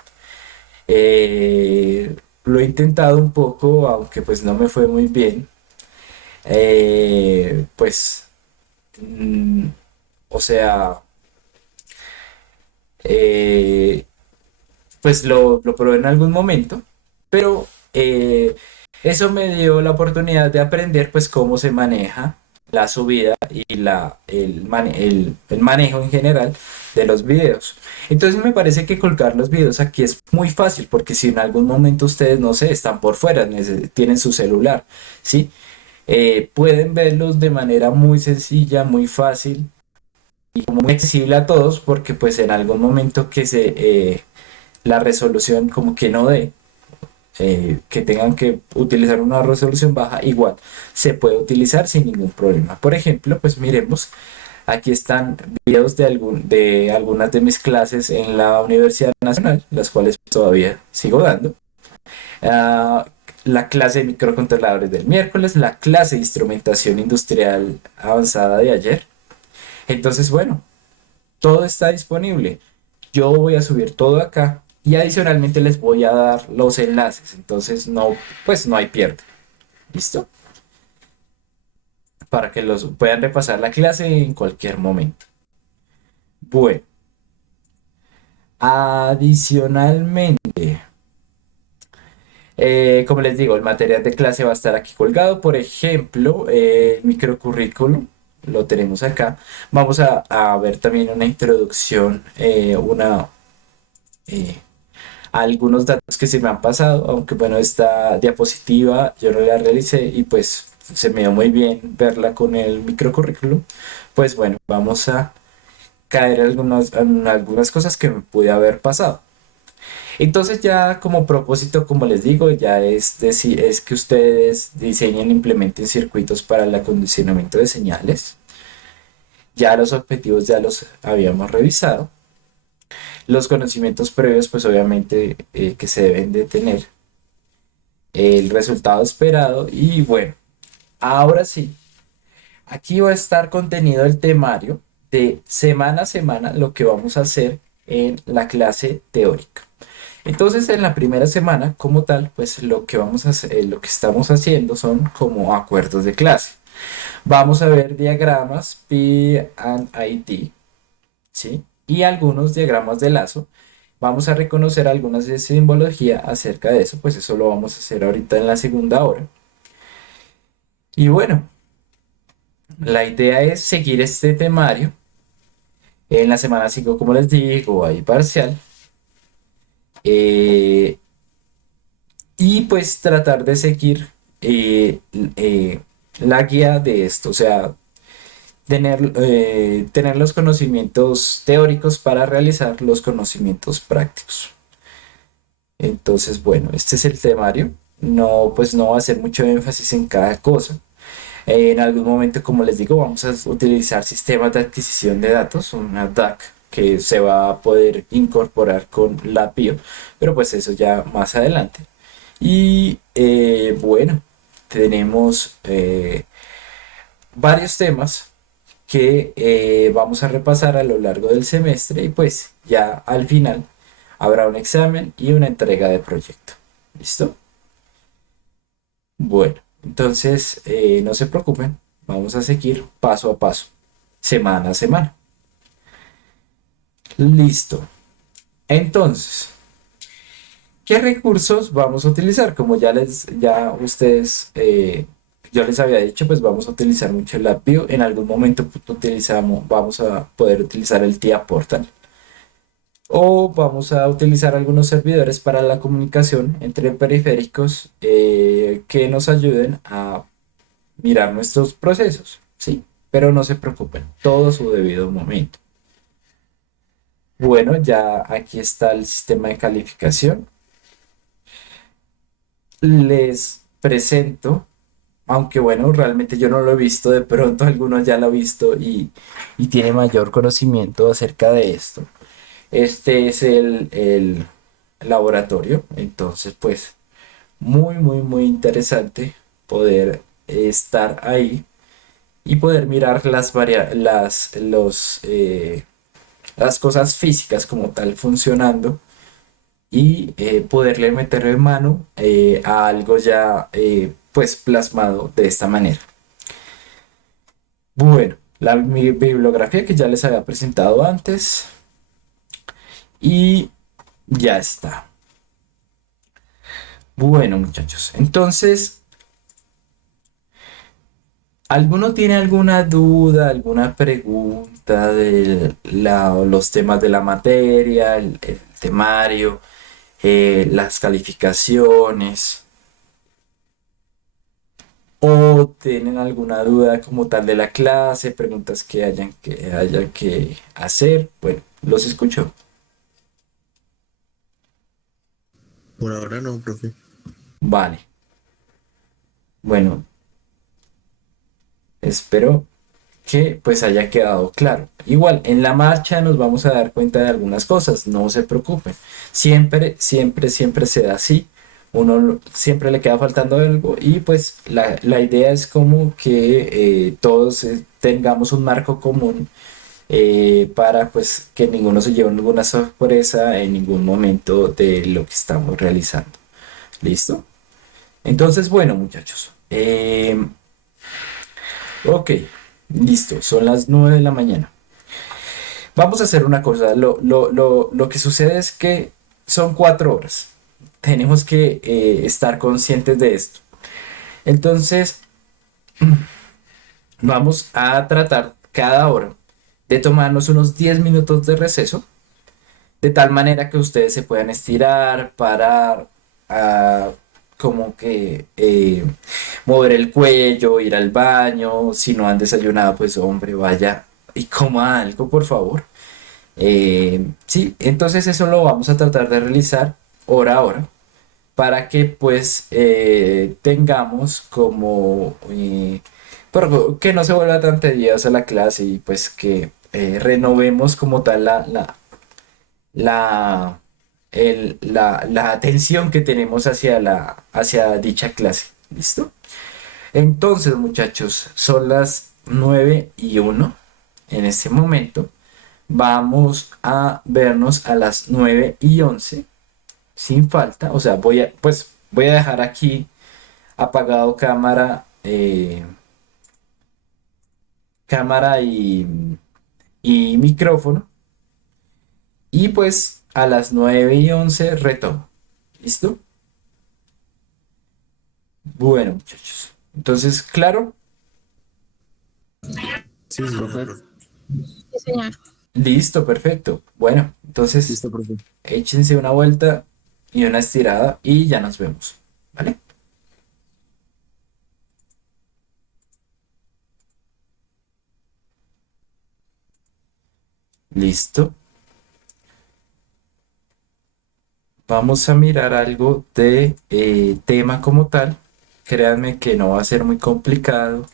Lo he intentado un poco, aunque pues no me fue muy bien. Pues, mm, o sea, eh, pues lo probé en algún momento, pero eso me dio la oportunidad de aprender pues cómo se maneja la subida y el manejo en general de los videos. Entonces me parece que colgar los videos aquí es muy fácil porque si en algún momento ustedes, no sé, están por fuera, tienen su celular, ¿sí? Pueden verlos de manera muy sencilla, muy fácil y muy accesible a todos porque pues en algún momento la resolución como que no dé, que tengan que utilizar una resolución baja, igual se puede utilizar sin ningún problema. Por ejemplo, pues miremos, aquí están videos de algunas de mis clases en la Universidad Nacional, las cuales todavía sigo dando. Ah, la clase de microcontroladores del miércoles, la clase de instrumentación industrial avanzada de ayer. Entonces, bueno, todo está disponible. Yo voy a subir todo acá y adicionalmente les voy a dar los enlaces. Entonces no, pues no hay pierde. ¿Listo? Para que los puedan repasar la clase en cualquier momento. Bueno, adicionalmente, Como les digo, el material de clase va a estar aquí colgado. Por ejemplo, el microcurrículo lo tenemos acá. Vamos a ver también una introducción, eh, algunos datos que se me han pasado, aunque bueno, esta diapositiva yo no la realicé y pues se me dio muy bien verla con el microcurrículo. Pues bueno, vamos a caer en algunas cosas que me pude haber pasado. Entonces ya como propósito, como les digo, ya es decir, es que ustedes diseñen e implementen circuitos para el acondicionamiento de señales. Ya los objetivos ya los habíamos revisado. Los conocimientos previos, pues obviamente que se deben de tener. El resultado esperado y bueno, ahora sí, aquí va a estar contenido el temario de semana a semana lo que vamos a hacer en la clase teórica. Entonces, en la primera semana, como tal, pues lo que vamos a hacer, lo que estamos haciendo son como acuerdos de clase. Vamos a ver diagramas P and ID, ¿sí? Y algunos diagramas de lazo. Vamos a reconocer algunas de simbología acerca de eso, pues eso lo vamos a hacer ahorita en la segunda hora. Y bueno, la idea es seguir este temario. En la semana 5, como les digo, hay parcial. Eh, y pues tratar de seguir la guía de esto, o sea, tener los conocimientos teóricos para realizar los conocimientos prácticos. Entonces, bueno, este es el temario. No, pues no va a hacer mucho énfasis en cada cosa. En algún momento, como les digo, vamos a utilizar sistemas de adquisición de datos, una DAC, que se va a poder incorporar con la PIO, pero pues eso ya más adelante. Y bueno, tenemos varios temas que vamos a repasar a lo largo del semestre y pues ya al final habrá un examen y una entrega de proyecto. ¿Listo? Bueno, entonces no se preocupen, vamos a seguir paso a paso, semana a semana. Listo. Entonces, ¿qué recursos vamos a utilizar? Como ya ustedes, yo les había dicho, pues vamos a utilizar mucho el AppView. En algún momento pues, vamos a poder utilizar el TIA Portal. O vamos a utilizar algunos servidores para la comunicación entre periféricos que nos ayuden a mirar nuestros procesos, ¿sí? Pero no se preocupen, todo a su debido momento. Bueno, ya aquí está el sistema de calificación. Les presento, aunque bueno, realmente yo no lo he visto, de pronto algunos ya lo han visto y tiene mayor conocimiento acerca de esto. Este es el laboratorio, entonces pues muy interesante poder estar ahí y poder mirar las cosas físicas como tal funcionando y poderle meter en mano a algo ya pues plasmado de esta manera. Bueno, mi bibliografía que ya les había presentado antes y ya está. Bueno, muchachos, entonces, ¿alguno tiene alguna duda, alguna pregunta de los temas de la materia, el temario, las calificaciones? ¿O tienen alguna duda como tal de la clase, preguntas que hayan que hacer? Bueno, los escucho. Por ahora no, profe. Vale. Bueno, espero que pues haya quedado claro. Igual, en la marcha nos vamos a dar cuenta de algunas cosas, no se preocupen. Siempre se da así. Siempre le queda faltando algo y pues la idea es como que todos tengamos un marco común para pues que ninguno se lleve ninguna sorpresa en ningún momento de lo que estamos realizando. ¿Listo? Entonces, bueno, muchachos. Ok, listo, son las 9 de la mañana. Vamos a hacer una cosa. Lo que sucede es que son 4 horas. tenemos que estar conscientes de esto. Entonces, vamos a tratar cada hora de tomarnos unos 10 minutos de receso, de tal manera que ustedes se puedan estirar, parar, como que mover el cuello, ir al baño. Si no han desayunado, pues hombre, vaya y coma algo, por favor. Sí, entonces eso lo vamos a tratar de realizar hora a hora para que pues tengamos como que no se vuelva tan tediosa la clase y pues que renovemos como tal la, la atención que tenemos hacia hacia dicha clase. ¿Listo? Entonces, muchachos, son las 9:01 en este momento. Vamos a vernos a las 9:11 sin falta. O sea, voy a dejar aquí apagado cámara y micrófono. Y pues a las 9:11 retomo. ¿Listo? Bueno, muchachos. Entonces, claro, Sí, sí, Profe, Sí, señor. listo, perfecto. Bueno, entonces listo, profe. échense una vuelta y una estirada y ya nos vemos. ¿Vale? Listo. Vamos a mirar algo de tema como tal. Créanme que no va a ser muy complicado.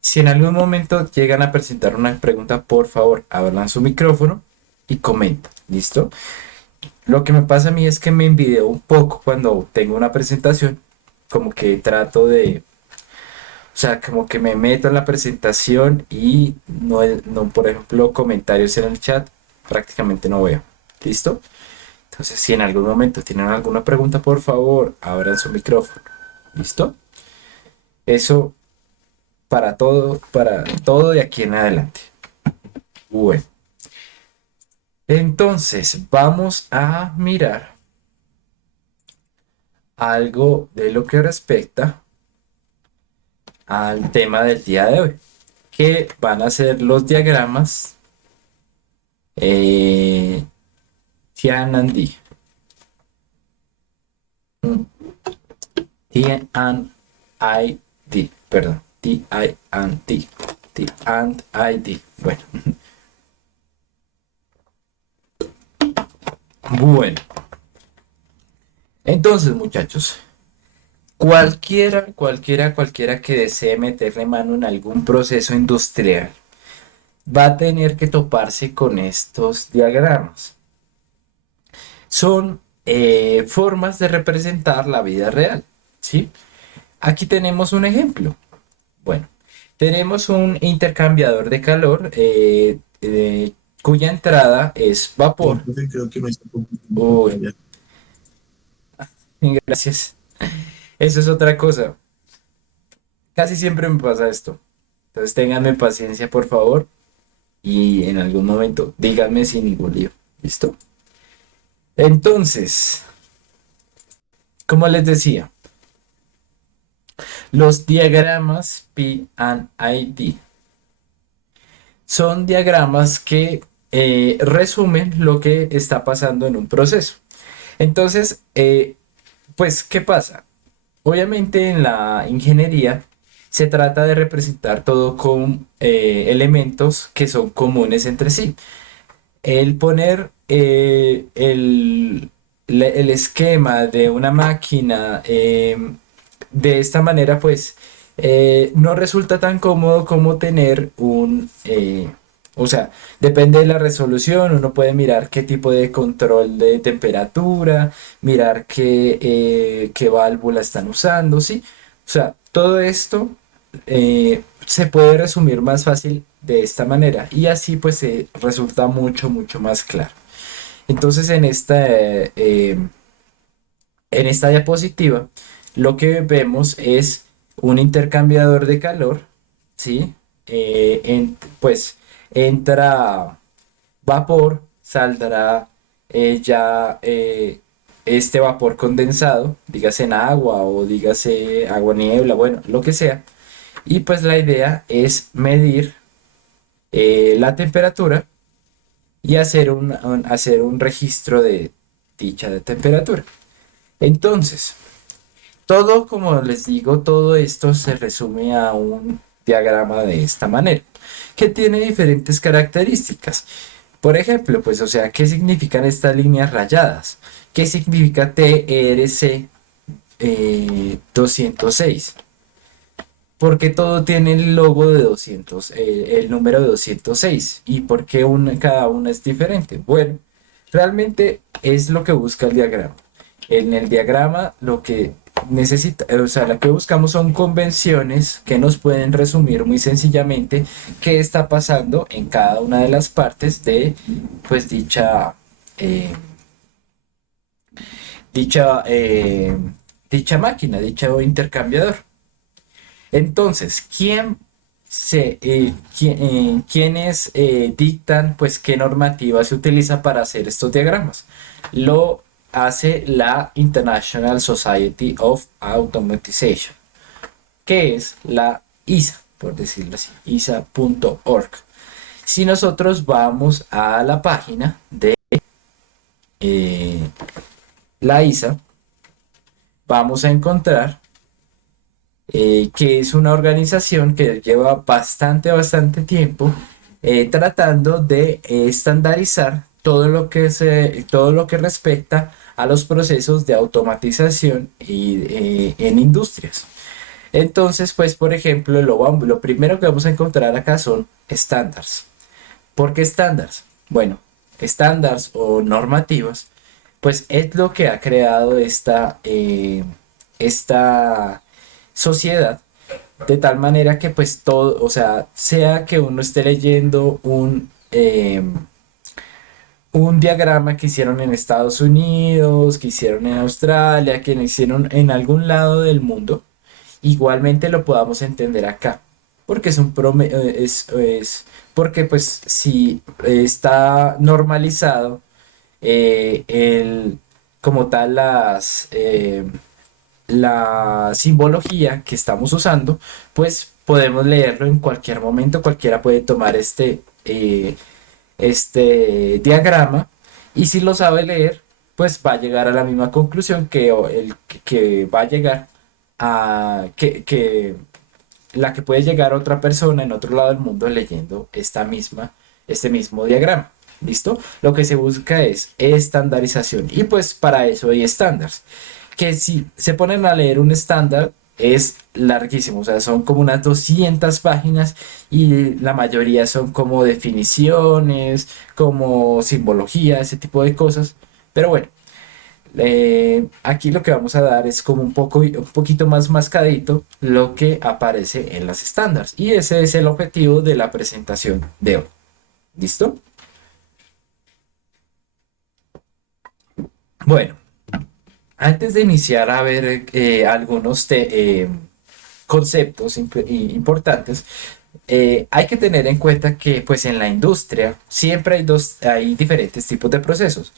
Si en algún momento llegan a presentar una pregunta, por favor, abran su micrófono y comenten. ¿Listo? Lo que me pasa a mí es que me envideo un poco cuando tengo una presentación, como que trato de, o sea, como que me meto en la presentación y no, por ejemplo, comentarios en el chat, prácticamente no veo. ¿Listo? Entonces, si en algún momento tienen alguna pregunta, por favor, abran su micrófono. ¿Listo? Eso para todo de aquí en adelante. Bueno, entonces vamos a mirar algo de lo que respecta al tema del día de hoy, que van a ser los diagramas T&D. T&ID, perdón, T&D, T&ID. Bueno, bueno. Entonces, muchachos, cualquiera que desee meterle mano en algún proceso industrial va a tener que toparse con estos diagramas. Son formas de representar la vida real, ¿sí? Aquí tenemos un ejemplo. Bueno, tenemos un intercambiador de calor cuya entrada es vapor. Profe, creo que me está Uy, gracias. Eso es otra cosa. Casi siempre me pasa esto. Entonces ténganme paciencia, por favor. Y en algún momento díganme sin ningún lío. ¿Listo? Entonces, como les decía, los diagramas P&ID son diagramas que resumen lo que está pasando en un proceso. Entonces, pues, ¿qué pasa? Obviamente en la ingeniería se trata de representar todo con elementos que son comunes entre sí. El poner el esquema de una máquina de esta manera, pues no resulta tan cómodo como tener o sea, depende de la resolución, uno puede mirar qué tipo de control de temperatura, mirar qué válvula están usando, ¿sí? O sea, todo esto se puede resumir más fácil de esta manera y así pues resulta mucho más claro. Entonces en esta diapositiva lo que vemos es un intercambiador de calor, ¿sí? Pues entra vapor, saldrá ya este vapor condensado, dígase en agua o dígase agua niebla, bueno, lo que sea. Y pues la idea es medir la temperatura y hacer un registro de dicha temperatura. Entonces, todo, como les digo, todo esto se resume a un diagrama de esta manera, que tiene diferentes características. Por ejemplo, pues, o sea, ¿qué significan estas líneas rayadas? ¿Qué significa TRC 206? Porque todo tiene el logo de 200, el número de 206. ¿Y por qué cada una es diferente? Bueno, realmente es lo que busca el diagrama. En el diagrama lo que necesita, o sea, lo que buscamos son convenciones que nos pueden resumir muy sencillamente qué está pasando en cada una de las partes de pues dicha, dicha máquina, dicho intercambiador. Entonces, ¿quiénes dictan pues qué normativa se utiliza para hacer estos diagramas? Lo hace la International Society of Automatization, que es la ISA, por decirlo así, isa.org. Si nosotros vamos a la página de la ISA, vamos a encontrar que es una organización que lleva bastante tiempo tratando de estandarizar todo lo que respecta a los procesos de automatización en industrias. Entonces, pues, por ejemplo, lo primero que vamos a encontrar acá son estándares. ¿Por qué estándares? Bueno, estándares o normativas, pues es lo que ha creado esta sociedad, de tal manera que pues todo, o sea que uno esté leyendo un diagrama que hicieron en Estados Unidos, que hicieron en Australia, que hicieron en algún lado del mundo, igualmente lo podamos entender acá, porque porque pues si está normalizado como tal la simbología que estamos usando, pues podemos leerlo en cualquier momento, cualquiera puede tomar este diagrama y si lo sabe leer, pues va a llegar a la misma conclusión que va a llegar que la que puede llegar otra persona en otro lado del mundo leyendo este mismo diagrama. ¿Listo? Lo que se busca es estandarización y pues para eso hay estándares que si se ponen a leer un estándar es larguísimo, o sea, son como unas 200 páginas y la mayoría son como definiciones, como simbología, ese tipo de cosas. Pero bueno, aquí lo que vamos a dar es como un poquito más mascadito lo que aparece en las estándares y ese es el objetivo de la presentación de hoy. ¿Listo? Bueno. Antes de iniciar a ver algunos conceptos importantes, hay que tener en cuenta que pues en la industria siempre hay diferentes tipos de procesos.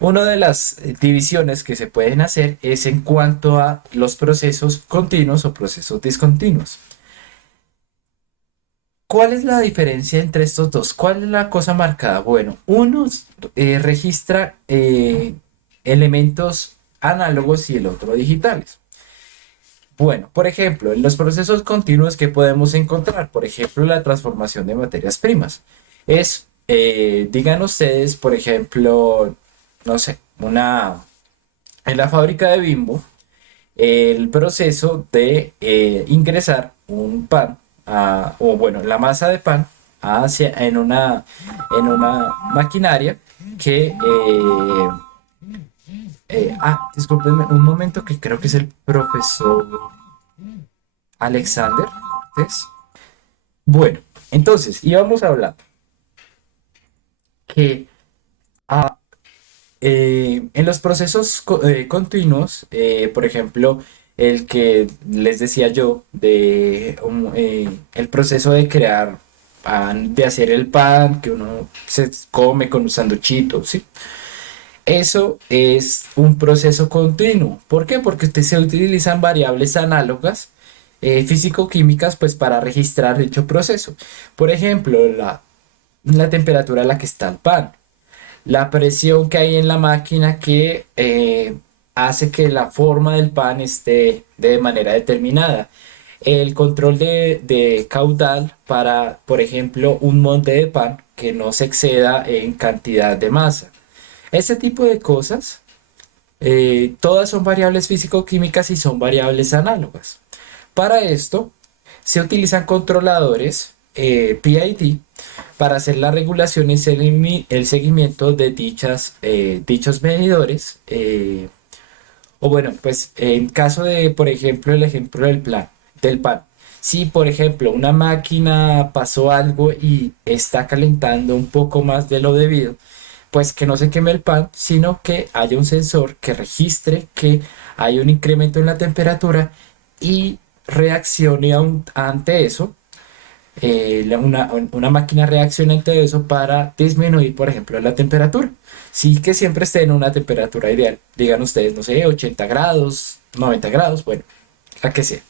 Una de las divisiones que se pueden hacer es en cuanto a los procesos continuos o procesos discontinuos. ¿Cuál es la diferencia entre estos dos? ¿Cuál es la cosa marcada? Bueno, uno registra elementos análogos y el otro digitales. Bueno, por ejemplo, en los procesos continuos que podemos encontrar, por ejemplo, la transformación de materias primas. Digan ustedes, por ejemplo, no sé, en la fábrica de Bimbo, el proceso de ingresar un pan, o bueno, la masa de pan en una maquinaria que discúlpenme un momento que creo que es el profesor Alexander Cortés. Bueno, entonces íbamos a hablar que en los procesos continuos, por ejemplo, el que les decía yo el proceso de crear pan, de hacer el pan que uno se come con un sanduchito, ¿sí? Eso es un proceso continuo. ¿Por qué? Porque se utilizan variables análogas físico-químicas pues para registrar dicho proceso. Por ejemplo, la temperatura a la que está el pan, la presión que hay en la máquina que hace que la forma del pan esté de manera determinada. El control de caudal para, por ejemplo, un molde de pan que no se exceda en cantidad de masa. Ese tipo de cosas, todas son variables físico-químicas y son variables análogas. Para esto se utilizan controladores PID para hacer la regulación y el seguimiento de dichos medidores. O bueno, pues en caso de, por ejemplo, el ejemplo del pan. Si, por ejemplo, una máquina pasó algo y está calentando un poco más de lo debido, pues que no se queme el pan, sino que haya un sensor que registre que hay un incremento en la temperatura y reaccione ante eso. Una máquina reacciona ante eso para disminuir, por ejemplo, la temperatura. Sí, que siempre esté en una temperatura ideal. Digan ustedes, no sé, 80 grados, 90 grados, bueno, la que sea.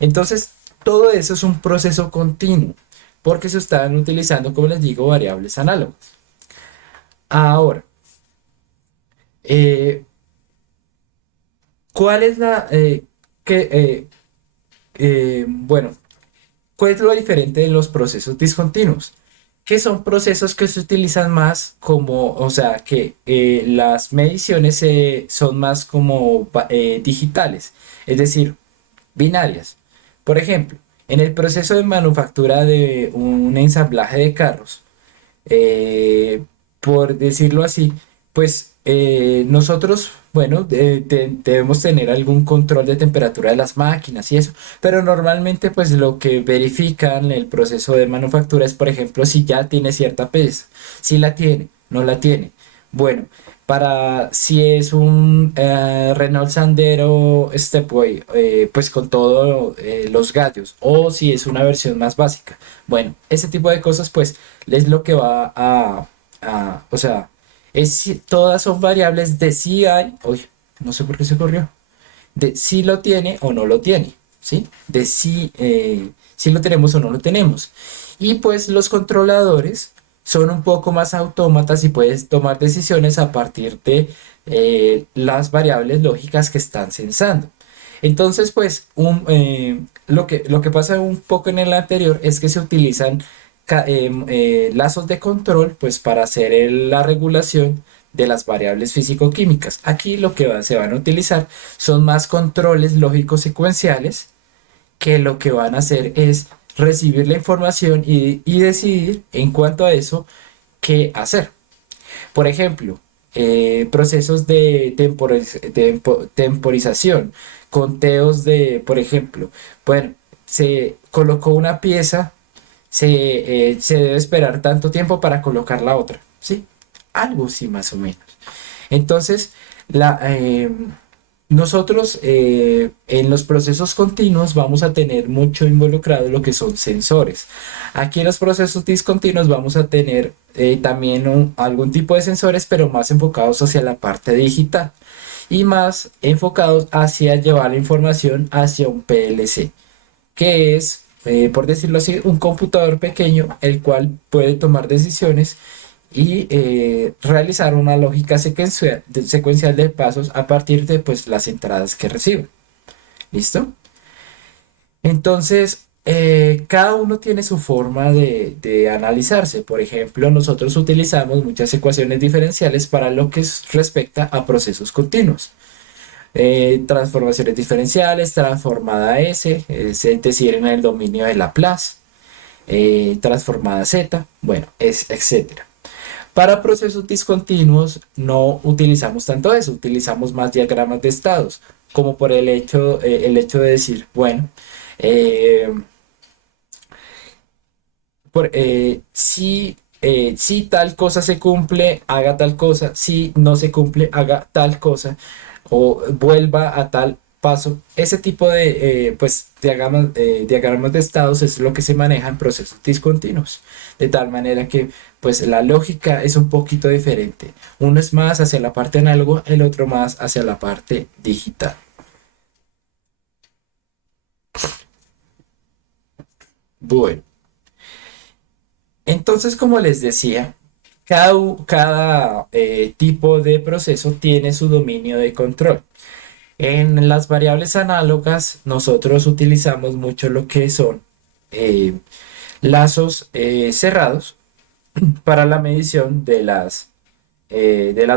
Entonces, todo eso es un proceso continuo, porque se están utilizando, como les digo, variables análogas. Ahora, eh, ¿cuál es bueno, ¿cuál es lo diferente de los procesos discontinuos? Que son procesos que se utilizan más como, o sea, que las mediciones son más como digitales, es decir, binarias. Por ejemplo, en el proceso de manufactura de un ensamblaje de carros, eh, por decirlo así, pues nosotros, bueno, debemos tener algún control de temperatura de las máquinas y eso, pero normalmente pues lo que verifican en el proceso de manufactura es, por ejemplo, si ya tiene cierta pesa, si la tiene, no la tiene. Bueno, para si es un Renault Sandero Stepway, pues con todos los gallos, o si es una versión más básica. Bueno, ese tipo de cosas pues es lo que va o sea, todas son variables de si hay, uy, no sé por qué se corrió, de si lo tiene o no lo tiene, ¿sí? De si lo tenemos o no lo tenemos. Y pues los controladores son un poco más autómatas y puedes tomar decisiones a partir de las variables lógicas que están censando. Entonces, pues, lo que pasa un poco en el anterior es que se utilizan lazos de control, pues, para hacer la regulación de las variables físico-químicas. Aquí lo que se van a utilizar son más controles lógicos secuenciales que lo que van a hacer es recibir la información y decidir en cuanto a eso qué hacer. Por ejemplo, procesos de temporización, conteos de, por ejemplo, bueno, se colocó una pieza, se debe esperar tanto tiempo para colocar la otra, ¿sí? Algo así más o menos. Entonces, nosotros en los procesos continuos vamos a tener mucho involucrado lo que son sensores. Aquí en los procesos discontinuos vamos a tener también algún tipo de sensores, pero más enfocados hacia la parte digital y más enfocados hacia llevar la información hacia un PLC, que es, por decirlo así, un computador pequeño, el cual puede tomar decisiones y realizar una lógica secuencial de pasos a partir de pues, las entradas que recibe. ¿Listo? Entonces, cada uno tiene su forma de analizarse. Por ejemplo, nosotros utilizamos muchas ecuaciones diferenciales para lo que respecta a procesos continuos. Transformaciones diferenciales, transformada S, es decir, en el dominio de Laplace, transformada Z, bueno, etcétera. Para procesos discontinuos no utilizamos tanto eso, utilizamos más diagramas de estados, como por el hecho de decir, bueno, si tal cosa se cumple, haga tal cosa, si no se cumple, haga tal cosa, o vuelva a tal paso, ese tipo de pues, diagramas de estados es lo que se maneja en procesos discontinuos. De tal manera que pues la lógica es un poquito diferente. Uno es más hacia la parte análoga, el otro más hacia la parte digital. Bueno, entonces como les decía, cada tipo de proceso tiene su dominio de control. En las variables análogas, nosotros utilizamos mucho lo que son eh, lazos cerrados para la medición de las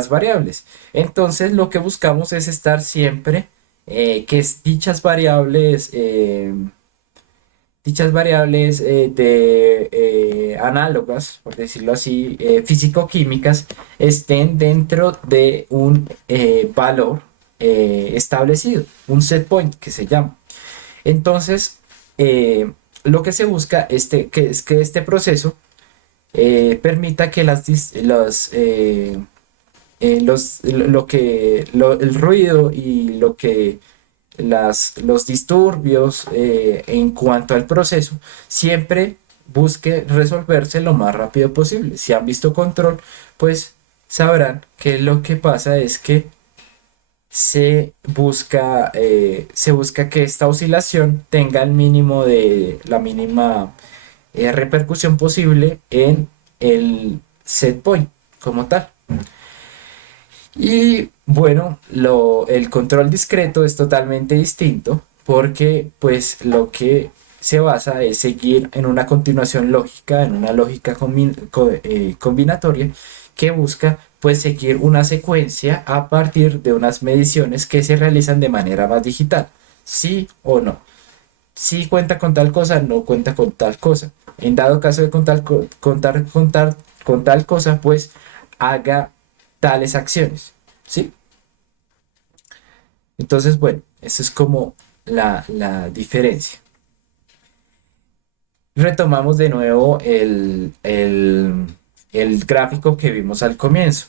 variables. Entonces, lo que buscamos es estar siempre dichas variables análogas, por decirlo así, físico-químicas, estén dentro de un valor establecido, un set point que se llama. Entonces, lo que se busca es que este proceso permita que el ruido y los disturbios en cuanto al proceso siempre busque resolverse lo más rápido posible. Si han visto control, pues sabrán que lo que pasa es que se busca que esta oscilación tenga la mínima repercusión posible en el set point como tal. Y bueno, el control discreto es totalmente distinto porque pues lo que se basa es seguir en una continuación lógica, en una lógica combinatoria que busca pues seguir una secuencia a partir de unas mediciones que se realizan de manera más digital, sí o no. Si cuenta con tal cosa, no cuenta con tal cosa. En dado caso de con tal cosa, pues haga tales acciones, ¿sí? Entonces, bueno, eso es como la diferencia. Retomamos de nuevo el gráfico que vimos al comienzo.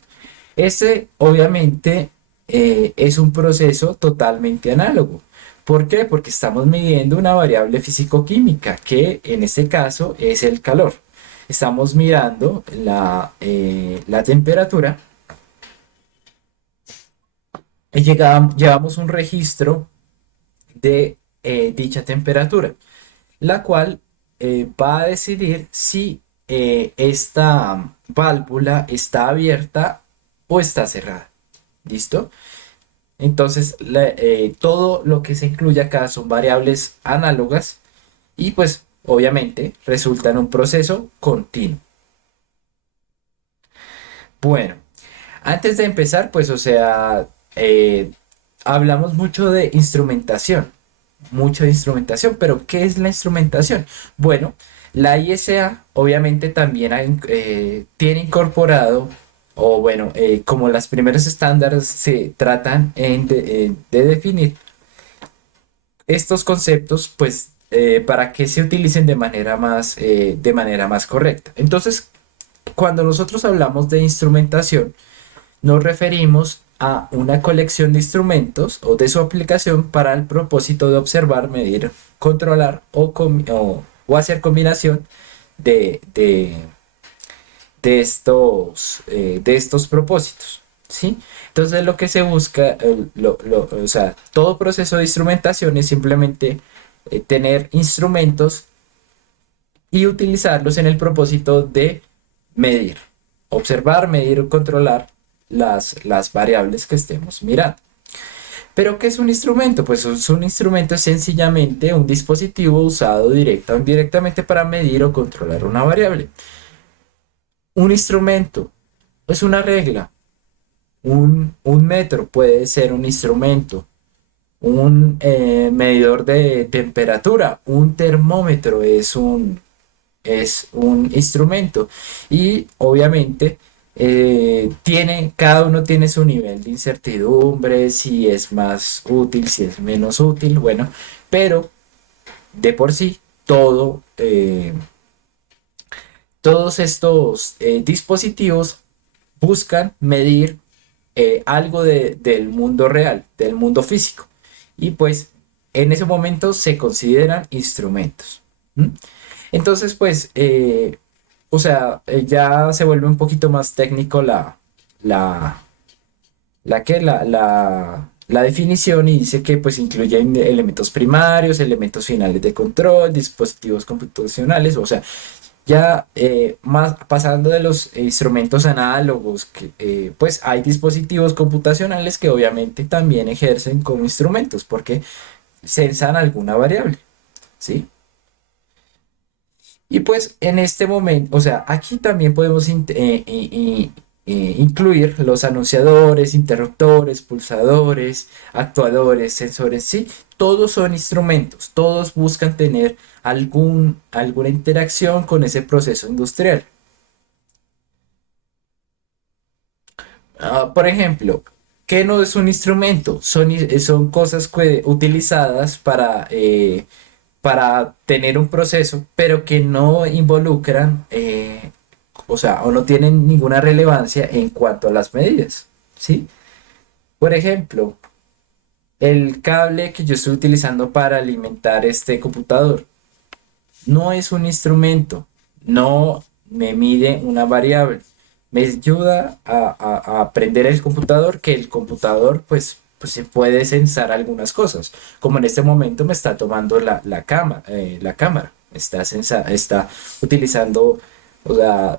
Este, obviamente, es un proceso totalmente análogo. ¿Por qué? Porque estamos midiendo una variable físico-química, que en este caso es el calor. Estamos mirando la temperatura y llevamos un registro de dicha temperatura, la cual va a decidir si esta válvula está abierta o está cerrada. ¿Listo? Entonces, todo lo que se incluye acá son variables análogas y pues obviamente resulta en un proceso continuo. Bueno, antes de empezar, pues o sea, hablamos mucho de instrumentación, pero ¿qué es la instrumentación? Bueno, la ISA obviamente también tiene incorporado, o bueno, como las primeros estándares se tratan de definir estos conceptos, pues para que se utilicen de manera más correcta. Entonces, cuando nosotros hablamos de instrumentación, nos referimos a una colección de instrumentos o de su aplicación para el propósito de observar, medir, controlar o hacer combinación de, de, de estos propósitos, ¿sí? Entonces lo que se busca, o sea, todo proceso de instrumentación es simplemente tener instrumentos y utilizarlos en el propósito de medir, observar, medir o controlar las variables que estemos mirando. ¿Pero qué es un instrumento? Pues un instrumento es sencillamente un dispositivo usado directa o indirectamente para medir o controlar una variable. Un instrumento es una regla. Un metro puede ser un instrumento. Un medidor de temperatura, un termómetro es un instrumento. Y obviamente cada uno tiene su nivel de incertidumbre, si es más útil, si es menos útil, bueno, pero de por sí todos estos dispositivos buscan medir algo del mundo real, del mundo físico. y pues en ese momento se consideran instrumentos. ¿Mm? Entonces, pues, o sea, ya se vuelve un poquito más técnico la, la definición y dice que pues incluyen elementos primarios, elementos finales de control, dispositivos computacionales, o sea, ya más pasando de los instrumentos análogos, que, pues hay dispositivos computacionales que obviamente también ejercen como instrumentos porque censan alguna variable, ¿sí? Y pues en este momento, o sea, aquí también podemos incluir los anunciadores, interruptores, pulsadores, actuadores, sensores, ¿sí? Todos son instrumentos, todos buscan tener alguna interacción con ese proceso industrial. Por ejemplo, ¿qué no es un instrumento? Son cosas utilizadas para tener un proceso, pero que no involucran, o sea, o no tienen ninguna relevancia en cuanto a las medidas, ¿sí? Por ejemplo, el cable que yo estoy utilizando para alimentar este computador no es un instrumento, no me mide una variable, me ayuda a aprender el computador, que el computador pues se puede sensar algunas cosas, como en este momento me está tomando la cámara, está utilizando, o sea,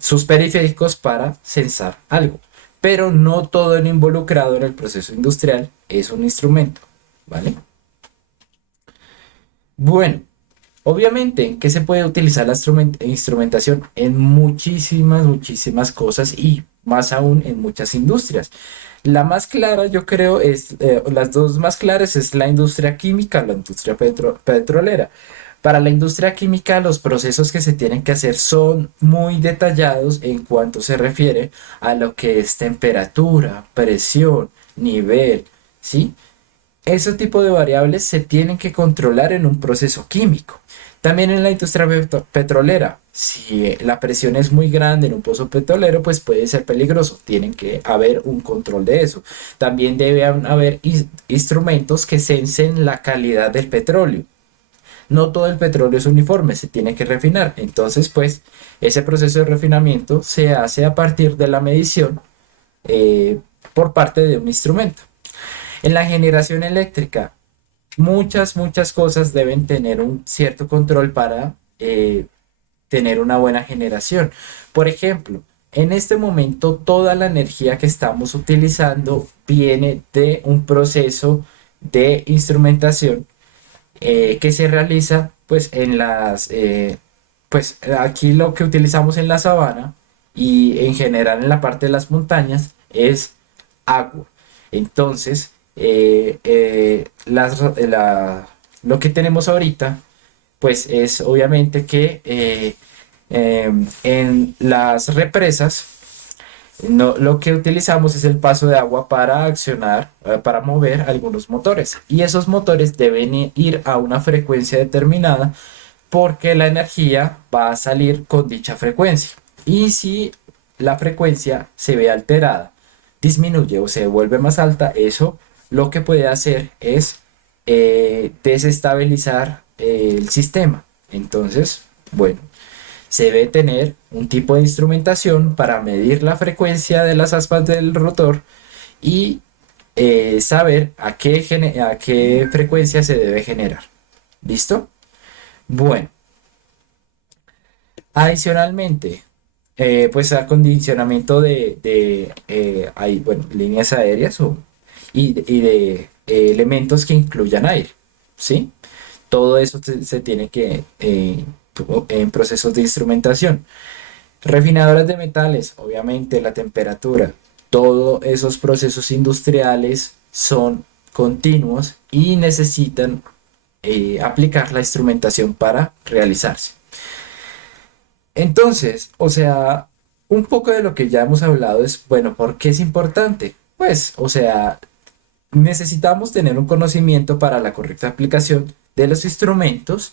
sus periféricos para sensar algo, pero no todo el involucrado en el proceso industrial es un instrumento, ¿vale? Bueno, obviamente que se puede utilizar la instrumentación en muchísimas cosas y más aún en muchas industrias. La más clara, yo creo, las dos más claras es la industria química, la industria petrolera. Para la industria química, los procesos que se tienen que hacer son muy detallados en cuanto se refiere a lo que es temperatura, presión, nivel, ¿sí? Ese tipo de variables se tienen que controlar en un proceso químico. También en la industria petrolera, si la presión es muy grande en un pozo petrolero, pues puede ser peligroso. Tienen que haber un control de eso. También debe haber instrumentos que censen la calidad del petróleo. No todo el petróleo es uniforme, se tiene que refinar. Entonces, pues, ese proceso de refinamiento se hace a partir de la medición por parte de un instrumento. En la generación eléctrica, muchas cosas deben tener un cierto control para tener una buena generación. Por ejemplo, en este momento toda la energía que estamos utilizando viene de un proceso de instrumentación que se realiza pues pues aquí lo que utilizamos en la sabana y en general en la parte de las montañas es agua. Entonces, lo que tenemos ahorita, pues es obviamente que en las represas lo que utilizamos es el paso de agua para accionar, para mover algunos motores. Y esos motores deben ir a una frecuencia determinada porque la energía va a salir con dicha frecuencia. Y si la frecuencia se ve alterada, disminuye o se vuelve más alta, eso lo que puede hacer es desestabilizar el sistema. Entonces, bueno, se debe tener un tipo de instrumentación para medir la frecuencia de las aspas del rotor y saber a qué frecuencia se debe generar. ¿Listo? Bueno, adicionalmente, pues acondicionamiento hay, bueno, líneas aéreas y de elementos que incluyan aire, ¿sí? Todo eso se tiene que en procesos de instrumentación. Refinadoras de metales, obviamente la temperatura, todos esos procesos industriales son continuos y necesitan aplicar la instrumentación para realizarse. Entonces, o sea, un poco de lo que ya hemos hablado es, bueno, ¿por qué es importante? Pues, o sea, necesitamos tener un conocimiento para la correcta aplicación de los instrumentos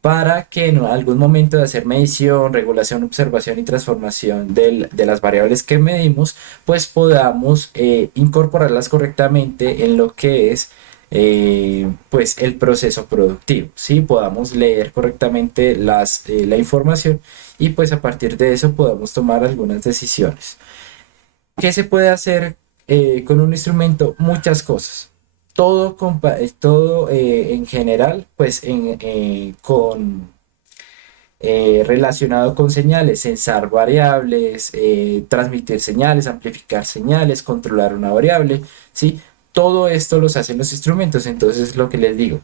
para que en algún momento de hacer medición, regulación, observación y transformación de las variables que medimos, pues podamos incorporarlas correctamente en lo que es pues el proceso productivo, ¿sí? Podamos leer correctamente la información y pues a partir de eso podamos tomar algunas decisiones. ¿Qué se puede hacer con un instrumento? Muchas cosas. Todo en general, pues relacionado con señales, censar variables, transmitir señales, amplificar señales, controlar una variable, ¿sí? Todo esto los hacen los instrumentos, entonces lo que les digo,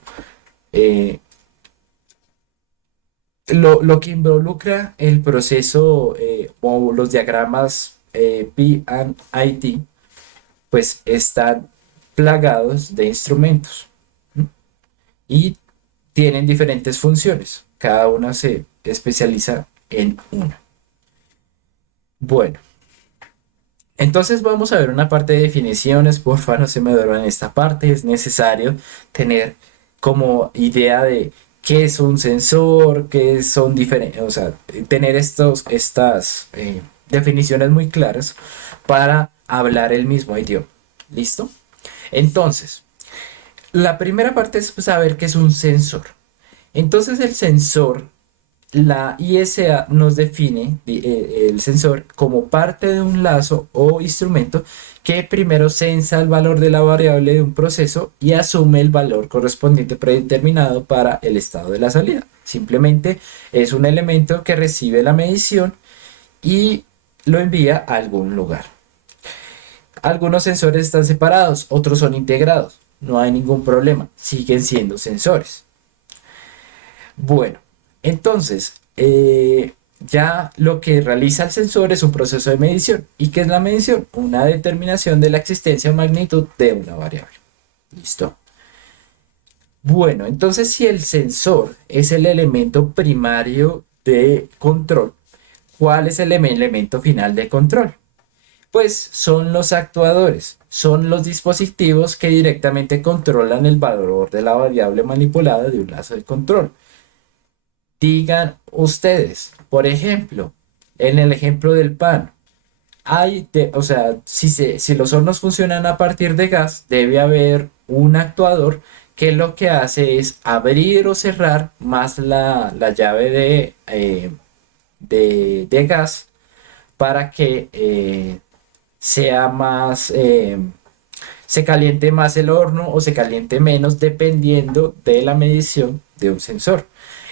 eh, lo que involucra el proceso o los diagramas P&IT, pues están plagados de instrumentos, ¿m? Y tienen diferentes funciones, cada una se especializa en una. Bueno, entonces vamos a ver una parte de definiciones, porfa, no se me duerman en esta parte, es necesario tener como idea de qué es un sensor, qué son diferentes, o sea, tener estas definiciones muy claras para hablar el mismo idioma. ¿Listo? Entonces, la primera parte es saber qué es un sensor. Entonces el sensor, la ISA nos define el sensor como parte de un lazo o instrumento que primero sensa el valor de la variable de un proceso y asume el valor correspondiente predeterminado para el estado de la salida. Simplemente es un elemento que recibe la medición y lo envía a algún lugar. Algunos sensores están separados, otros son integrados. No hay ningún problema, siguen siendo sensores. Bueno, entonces, ya lo que realiza el sensor es un proceso de medición. ¿Y qué es la medición? Una determinación de la existencia o magnitud de una variable. ¿Listo? Bueno, entonces si el sensor es el elemento primario de control, ¿cuál es el elemento final de control? Pues son los actuadores, son los dispositivos que directamente controlan el valor de la variable manipulada de un lazo de control. Digan ustedes, por ejemplo, en el ejemplo del pan, o sea, si los hornos funcionan a partir de gas, debe haber un actuador que lo que hace es abrir o cerrar más la llave de gas para que sea más, se caliente más el horno o se caliente menos dependiendo de la medición de un sensor.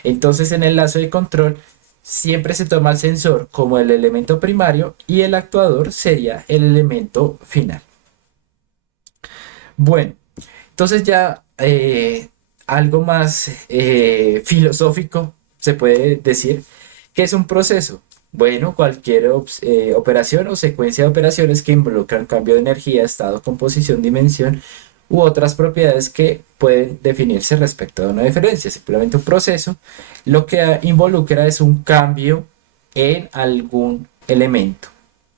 Entonces en el lazo de control siempre se toma el sensor como el elemento primario y el actuador sería el elemento final. Bueno, entonces ya algo más filosófico se puede decir que es un proceso. Bueno, cualquier operación o secuencia de operaciones que involucran cambio de energía, estado, composición, dimensión u otras propiedades que pueden definirse respecto a una diferencia. Simplemente un proceso lo que involucra es un cambio en algún elemento.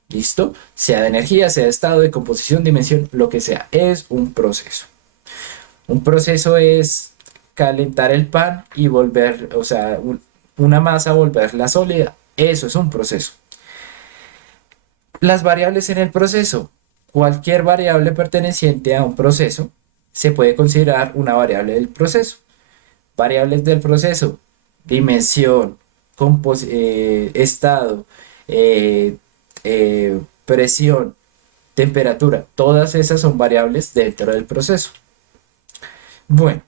¿Listo? Sea de energía, sea de estado, de composición, dimensión, lo que sea. Es un proceso. Un proceso es calentar el pan y volver, o sea, una masa volverla sólida. Eso es un proceso. Las variables en el proceso. Cualquier variable perteneciente a un proceso se puede considerar una variable del proceso. Variables del proceso: dimensión, estado, eh, presión, temperatura. Todas esas son variables dentro del proceso. Bueno,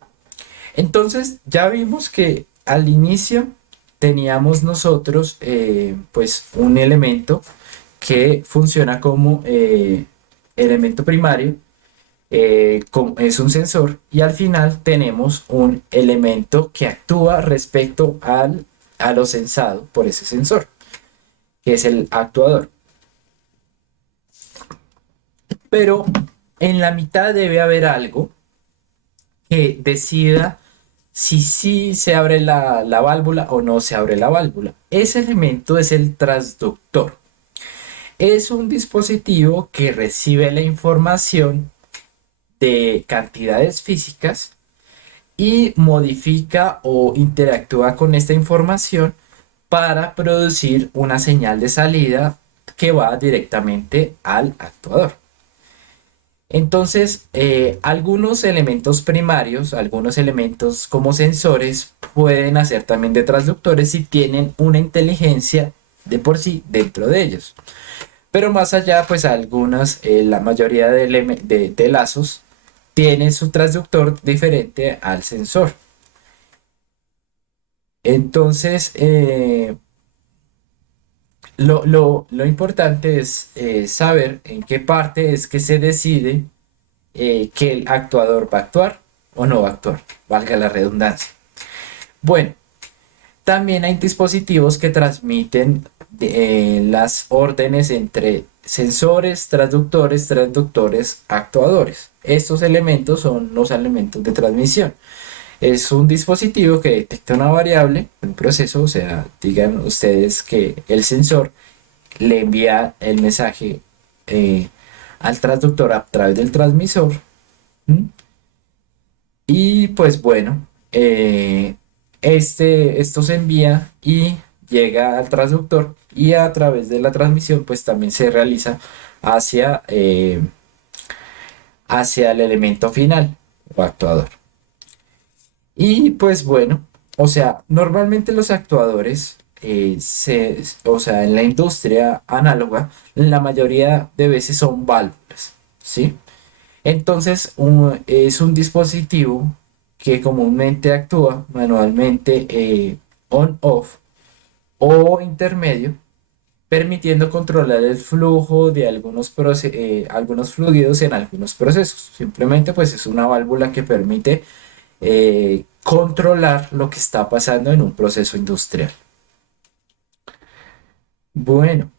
entonces ya vimos que al inicio teníamos nosotros pues un elemento que funciona como elemento primario, es un sensor, y al final tenemos un elemento que actúa respecto a lo sensado por ese sensor, que es el actuador. Pero en la mitad debe haber algo que decida si sí se abre la válvula o no se abre la válvula. Ese elemento es el transductor. Es un dispositivo que recibe la información de cantidades físicas y modifica o interactúa con esta información para producir una señal de salida que va directamente al actuador. Entonces, algunos elementos primarios, algunos elementos como sensores, pueden hacer también de transductores si tienen una inteligencia de por sí dentro de ellos. Pero más allá, pues algunas, la mayoría de lazos tienen su transductor diferente al sensor. Entonces, lo importante es saber en qué parte es que se decide que el actuador va a actuar o no va a actuar, valga la redundancia. Bueno, también hay dispositivos que transmiten las órdenes entre sensores, transductores, actuadores. Estos elementos son los elementos de transmisión. Es un dispositivo que detecta una variable, un proceso, o sea, digan ustedes que el sensor le envía el mensaje al transductor a través del transmisor. ¿Mm? Y pues bueno, esto se envía y llega al transductor y a través de la transmisión pues también se realiza hacia, hacia el elemento final o actuador. Y pues bueno, o sea, normalmente los actuadores, o sea, en la industria análoga, la mayoría de veces son válvulas, ¿sí? Entonces, es un dispositivo que comúnmente actúa manualmente on-off o intermedio, permitiendo controlar el flujo de algunos fluidos en algunos procesos. Simplemente, pues es una válvula que permite controlar lo que está pasando en un proceso industrial. Bueno,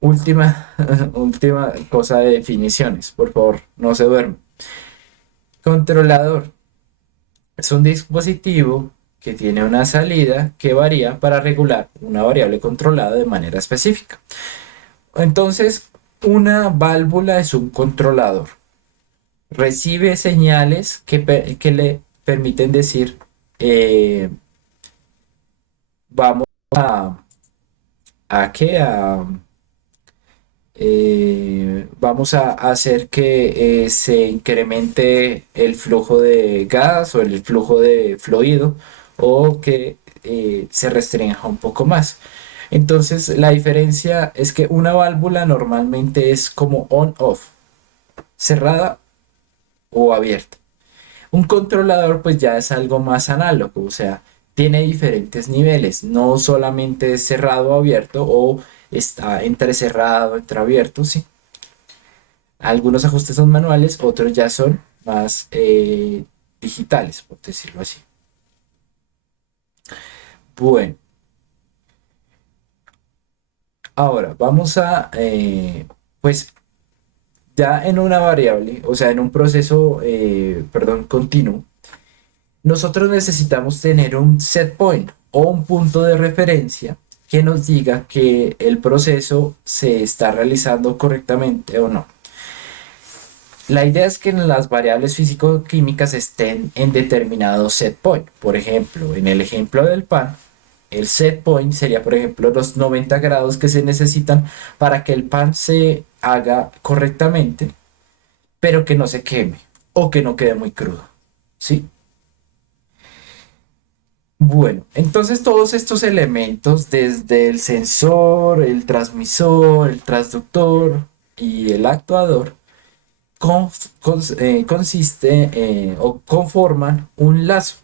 última, última cosa de definiciones, por favor, no se duermen. Controlador es un dispositivo que tiene una salida que varía para regular una variable controlada de manera específica. Entonces, una válvula es un controlador. Recibe señales que le permiten decir, vamos a qué, vamos a hacer que se incremente el flujo de gas o el flujo de fluido o que se restrinja un poco más. Entonces la diferencia es que una válvula normalmente es como on-off, cerrada o abierta. Un controlador pues ya es algo más análogo, o sea, tiene diferentes niveles, no solamente es cerrado o abierto o está entre cerrado, entre abierto, sí. Algunos ajustes son manuales, otros ya son más digitales, por decirlo así. Bueno, ahora vamos a, pues ya en una variable, o sea, en un proceso, perdón, continuo, nosotros necesitamos tener un set point o un punto de referencia que nos diga que el proceso se está realizando correctamente o no. La idea es que las variables físico-químicas estén en determinado set point. Por ejemplo, en el ejemplo del pan, el set point sería, por ejemplo, los 90 grados que se necesitan para que el pan se haga correctamente, pero que no se queme o que no quede muy crudo. ¿Sí? Bueno, entonces todos estos elementos, desde el sensor, el transmisor, el transductor y el actuador, consiste o conforman un lazo.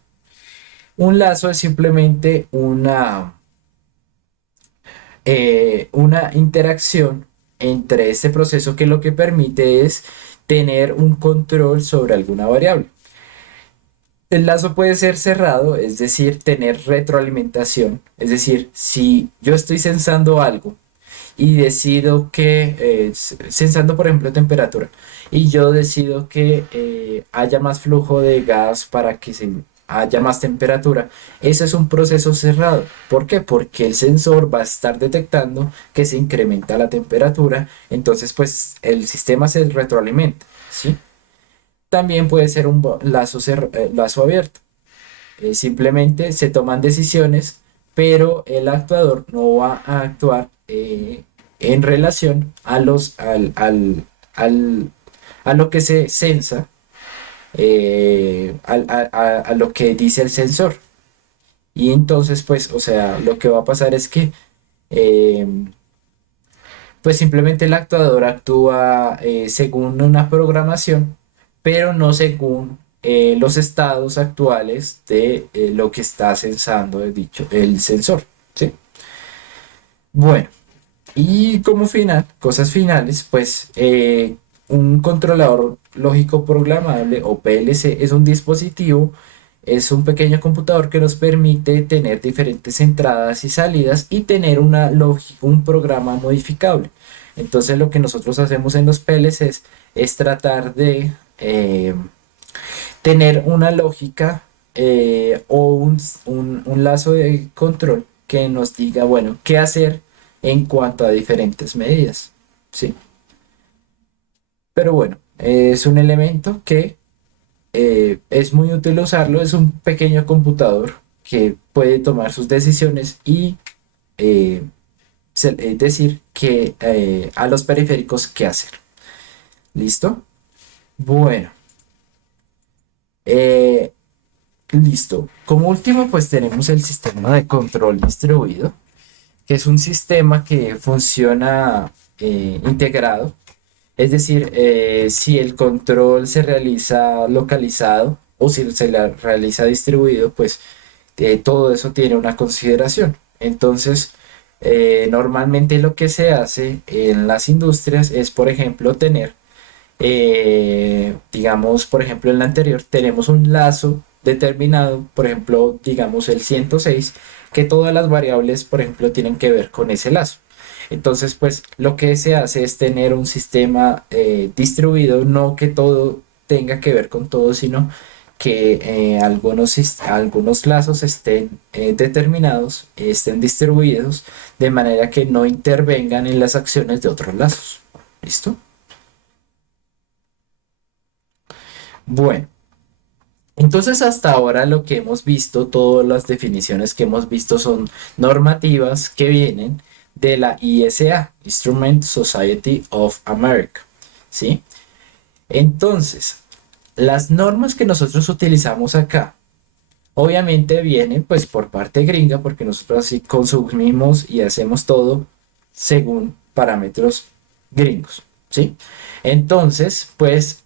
Un lazo es simplemente una interacción entre este proceso que lo que permite es tener un control sobre alguna variable. El lazo puede ser cerrado, es decir, tener retroalimentación. Es decir, si yo estoy sensando algo y decido que, sensando por ejemplo temperatura, y yo decido que haya más flujo de gas para que haya más temperatura, eso es un proceso cerrado. ¿Por qué? Porque el sensor va a estar detectando que se incrementa la temperatura, entonces pues el sistema se retroalimenta, ¿sí? También puede ser un lazo abierto. Simplemente se toman decisiones, pero el actuador no va a actuar en relación a al, a lo que se censa, a lo que dice el sensor. Y entonces, pues, o sea, lo que va a pasar es que, eh, pues simplemente el actuador actúa según una programación, pero no según los estados actuales de lo que está censando el sensor, ¿sí? Bueno, y como final, cosas finales, pues un controlador lógico programable o PLC es un dispositivo, es un pequeño computador que nos permite tener diferentes entradas y salidas y tener un programa modificable. Entonces lo que nosotros hacemos en los PLCs es tratar de tener una lógica o un lazo de control que nos diga, bueno, qué hacer en cuanto a diferentes medidas, ¿sí? Pero bueno, es un elemento que es muy útil usarlo, es un pequeño computador que puede tomar sus decisiones y eh, decir que a los periféricos qué hacer. ¿Listo? Bueno, eh, listo. Como último, pues tenemos el sistema de control distribuido, que es un sistema que funciona integrado. Es decir, si el control se realiza localizado o si realiza distribuido, pues todo eso tiene una consideración. Entonces, normalmente lo que se hace en las industrias es, por ejemplo, tener, digamos, por ejemplo, en la anterior tenemos un lazo determinado, por ejemplo, digamos el 106, que todas las variables, por ejemplo, tienen que ver con ese lazo. Entonces, pues lo que se hace es tener un sistema distribuido, no que todo tenga que ver con todo, sino que algunos lazos estén determinados, estén distribuidos, de manera que no intervengan en las acciones de otros lazos. ¿Listo? Bueno, entonces hasta ahora lo que hemos visto, todas las definiciones que hemos visto son normativas que vienen de la ISA, Instrument Society of America, ¿sí? Entonces, las normas que nosotros utilizamos acá, obviamente vienen pues por parte gringa, porque nosotros así consumimos y hacemos todo según parámetros gringos, ¿sí? Entonces, pues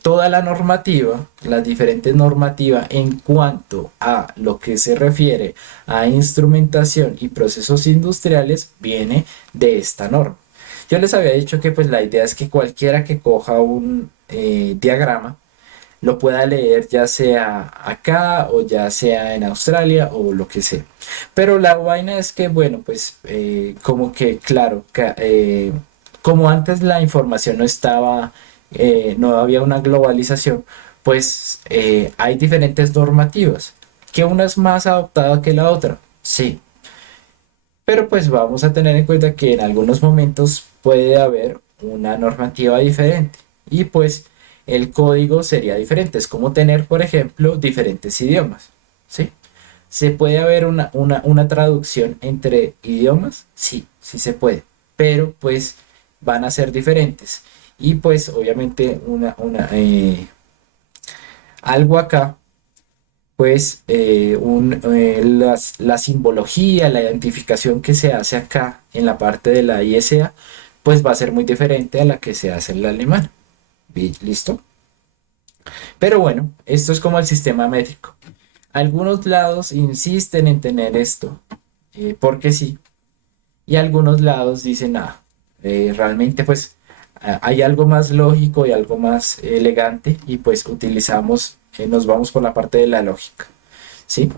toda la normativa, las diferentes normativas en cuanto a lo que se refiere a instrumentación y procesos industriales viene de esta norma. Yo les había dicho que pues la idea es que cualquiera que coja un diagrama lo pueda leer ya sea acá o ya sea en Australia o lo que sea. Pero la vaina es que, bueno, pues como que, claro, como antes la información no estaba, no había una globalización, pues hay diferentes normativas, que una es más adoptada que la otra, sí. Pero pues vamos a tener en cuenta que en algunos momentos puede haber una normativa diferente y pues el código sería diferente. Es como tener, por ejemplo, diferentes idiomas, ¿sí? ¿Se puede haber una traducción entre idiomas? Sí, sí se puede, pero pues van a ser diferentes. Y pues obviamente algo acá, pues la simbología, la identificación que se hace acá en la parte de la ISA, pues va a ser muy diferente a la que se hace en la alemana. ¿Listo? Pero bueno, esto es como el sistema métrico. Algunos lados insisten en tener esto, porque sí, y algunos lados dicen, realmente pues hay algo más lógico y algo más elegante y pues nos vamos por la parte de la lógica, ¿sí?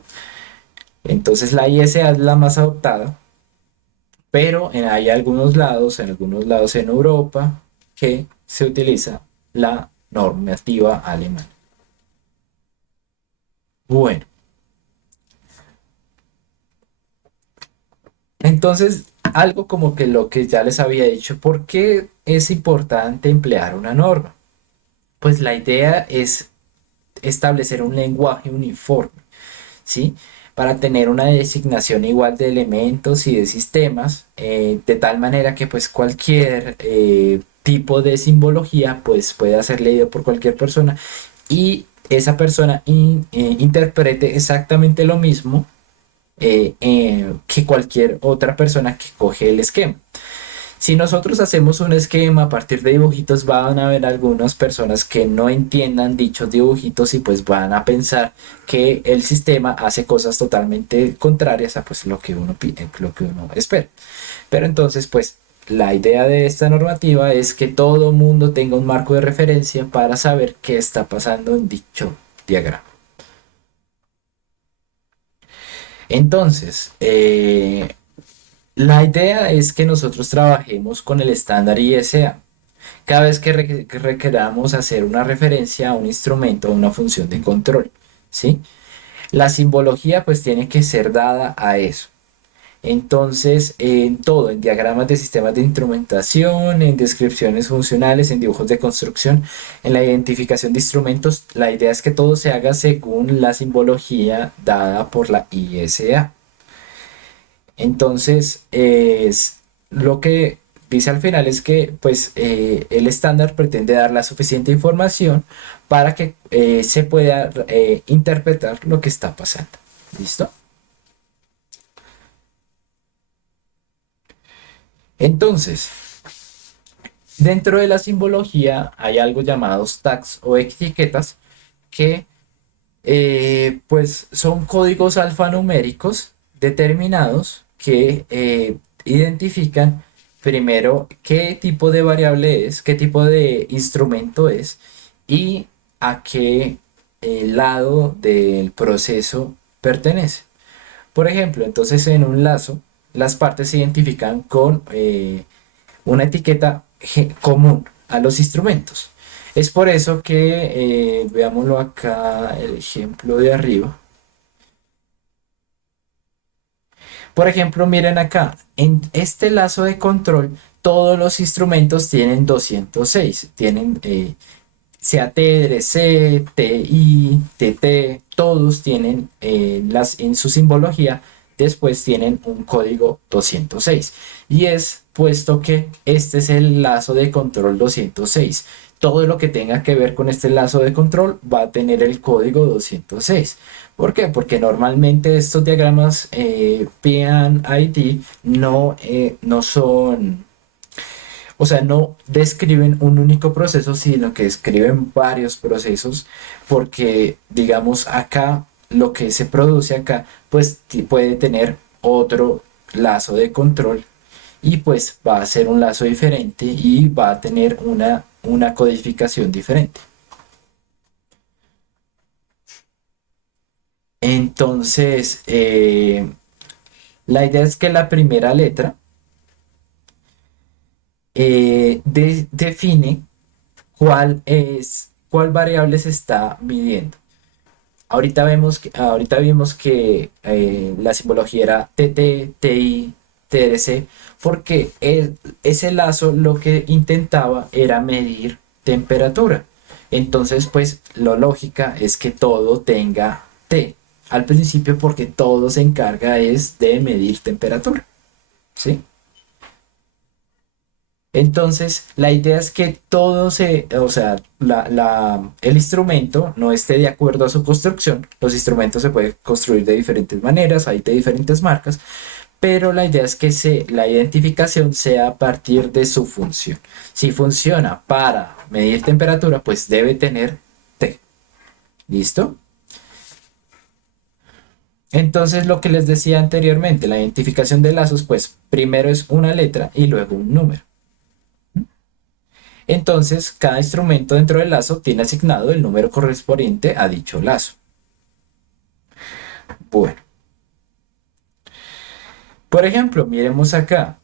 Entonces la ISA es la más adoptada, pero hay algunos lados en Europa que se utiliza la normativa alemana. Bueno, entonces algo como que lo que ya les había dicho, ¿por qué es importante emplear una norma? Pues la idea es establecer un lenguaje uniforme, ¿sí? Para tener una designación igual de elementos y de sistemas, de tal manera que pues cualquier tipo de simbología pues pueda ser leído por cualquier persona y esa persona interprete exactamente lo mismo que cualquier otra persona que coge el esquema. Si nosotros hacemos un esquema a partir de dibujitos, van a haber algunas personas que no entiendan dichos dibujitos y pues van a pensar que el sistema hace cosas totalmente contrarias a pues lo que uno pide, lo que uno espera. Pero entonces pues la idea de esta normativa es que todo mundo tenga un marco de referencia para saber qué está pasando en dicho diagrama. Entonces, la idea es que nosotros trabajemos con el estándar ISA. Cada vez que requeramos hacer una referencia a un instrumento o una función de control, ¿sí? La simbología pues tiene que ser dada a eso. Entonces, en todo, en diagramas de sistemas de instrumentación, en descripciones funcionales, en dibujos de construcción, en la identificación de instrumentos, la idea es que todo se haga según la simbología dada por la ISA. Entonces, lo que dice al final es que pues, el estándar pretende dar la suficiente información para que se pueda interpretar lo que está pasando. ¿Listo? Entonces, dentro de la simbología hay algo llamados tags o etiquetas que pues son códigos alfanuméricos determinados que identifican primero qué tipo de variable es, qué tipo de instrumento es y a qué lado del proceso pertenece. Por ejemplo, entonces en un lazo las partes se identifican con una etiqueta común a los instrumentos. Es por eso que, veámoslo acá, el ejemplo de arriba. Por ejemplo, miren acá, en este lazo de control, todos los instrumentos tienen 206, tienen sea TRC, TI, TT, todos tienen en su simbología, después tienen un código 206. Y es puesto que este es el lazo de control 206. Todo lo que tenga que ver con este lazo de control va a tener el código 206. ¿Por qué? Porque normalmente estos diagramas PID no son, o sea, no describen un único proceso, sino que describen varios procesos, porque digamos acá lo que se produce acá, pues puede tener otro lazo de control y pues va a ser un lazo diferente y va a tener una codificación diferente. Entonces, la idea es que la primera letra define cuál variable se está midiendo. Ahorita vimos que la simbología era TT, TI, TRC, porque ese lazo lo que intentaba era medir temperatura. Entonces, pues, la lógica es que todo tenga T al principio, porque todo se encarga es de medir temperatura, ¿sí? Entonces, la idea es que todo o sea, el instrumento no esté de acuerdo a su construcción. Los instrumentos se pueden construir de diferentes maneras, hay de diferentes marcas, pero la idea es que la identificación sea a partir de su función. Si funciona para medir temperatura, pues debe tener T. ¿Listo? Entonces, lo que les decía anteriormente, la identificación de lazos, pues primero es una letra y luego un número. Entonces, cada instrumento dentro del lazo tiene asignado el número correspondiente a dicho lazo. Bueno. Por ejemplo, miremos acá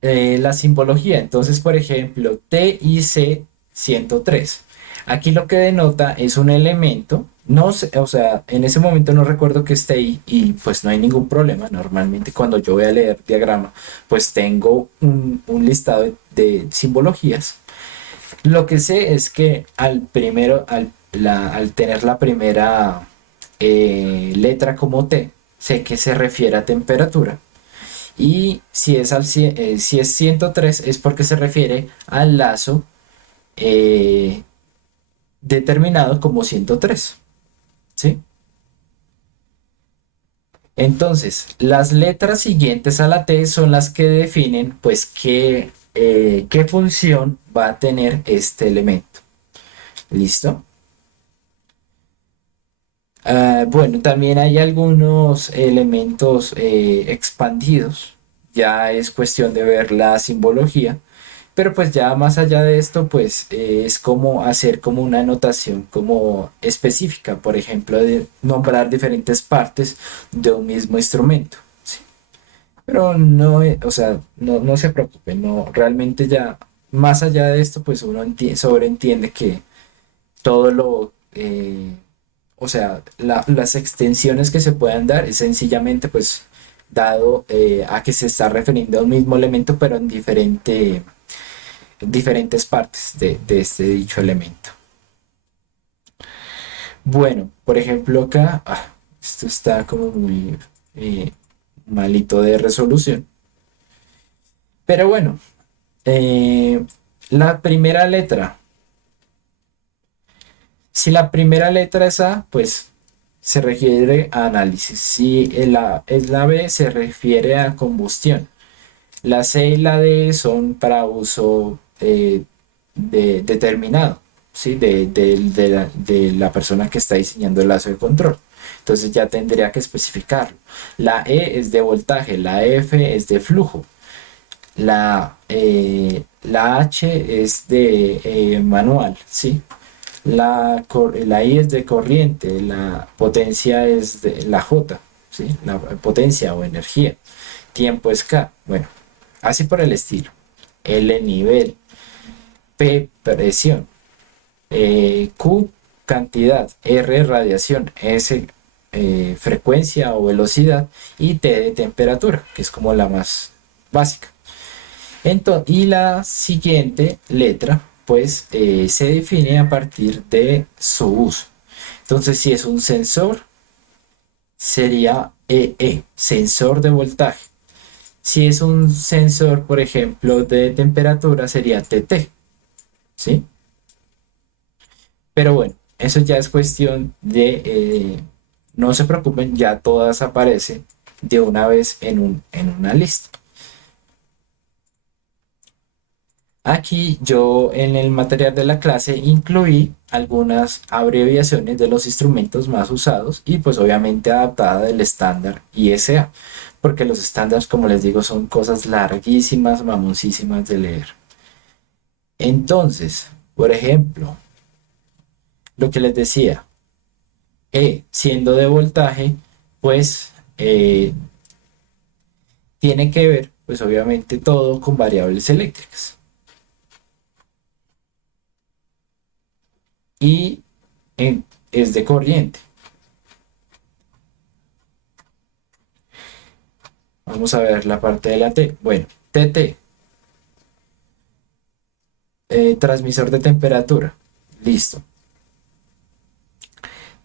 la simbología. Entonces, por ejemplo, TIC 103. Aquí lo que denota es un elemento. No sé, o sea, en ese momento no recuerdo que esté ahí y pues no hay ningún problema. Normalmente cuando yo voy a leer diagrama, pues tengo un listado de simbologías. Lo que sé es que al tener la primera letra como T, sé que se refiere a temperatura. Y si es 103 es porque se refiere al lazo eh, determinado como 103, ¿sí? Entonces, las letras siguientes a la T son las que definen, pues, qué función va a tener este elemento. ¿Listo? Bueno, también hay algunos elementos expandidos. Ya es cuestión de ver la simbología. Pero pues ya más allá de esto, pues es como hacer como una anotación como específica, por ejemplo, de nombrar diferentes partes de un mismo instrumento, ¿sí? Pero no, o sea, no se preocupen, no, realmente ya más allá de esto, pues uno sobreentiende que todo o sea, las extensiones que se puedan dar es sencillamente pues dado a que se está refiriendo a un mismo elemento, pero en diferentes partes de este dicho elemento. Bueno, por ejemplo acá, esto está como muy malito de resolución. Pero bueno, la primera letra. Si la primera letra es A, pues se refiere a análisis. Si es la B, se refiere a combustión. La C y la D son para uso determinado, ¿sí? De la persona que está diseñando el lazo de control. Entonces ya tendría que especificarlo. La E es de voltaje, la F es de flujo, la H es de manual, ¿sí? La I es de corriente, la potencia es de la J, ¿sí? La potencia o energía. Tiempo es K. Bueno, así por el estilo. L nivel, P presión, Q cantidad, R radiación, S frecuencia o velocidad y T de temperatura, que es como la más básica. Y la siguiente letra pues se define a partir de su uso. Entonces si es un sensor sería EE, sensor de voltaje. Si es un sensor, por ejemplo, de temperatura, sería TT, ¿sí? Pero bueno, eso ya es cuestión de, no se preocupen, ya todas aparecen de una vez en una lista. Aquí yo en el material de la clase incluí algunas abreviaciones de los instrumentos más usados y pues obviamente adaptada del estándar ISA, porque los estándares, como les digo, son cosas larguísimas, mamoncísimas de leer. Entonces, por ejemplo, lo que les decía, siendo de voltaje, pues tiene que ver, pues obviamente todo con variables eléctricas. Y es de corriente. Vamos a ver la parte de la T. Bueno, TT, transmisor de temperatura. Listo.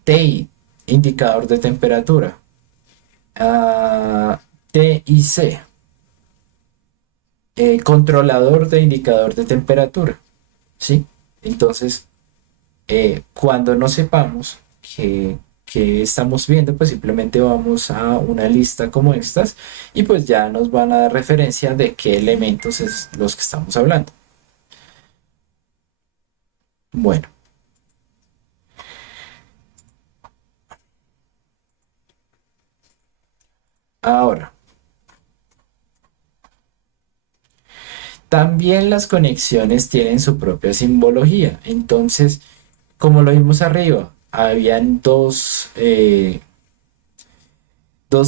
TI, indicador de temperatura. TIC, controlador de indicador de temperatura. ¿Sí? Entonces, cuando no sepamos que estamos viendo, pues simplemente vamos a una lista como estas y pues ya nos van a dar referencia de qué elementos es los que estamos hablando. Bueno. Ahora, también las conexiones tienen su propia simbología. Entonces, como lo vimos arriba, habían dos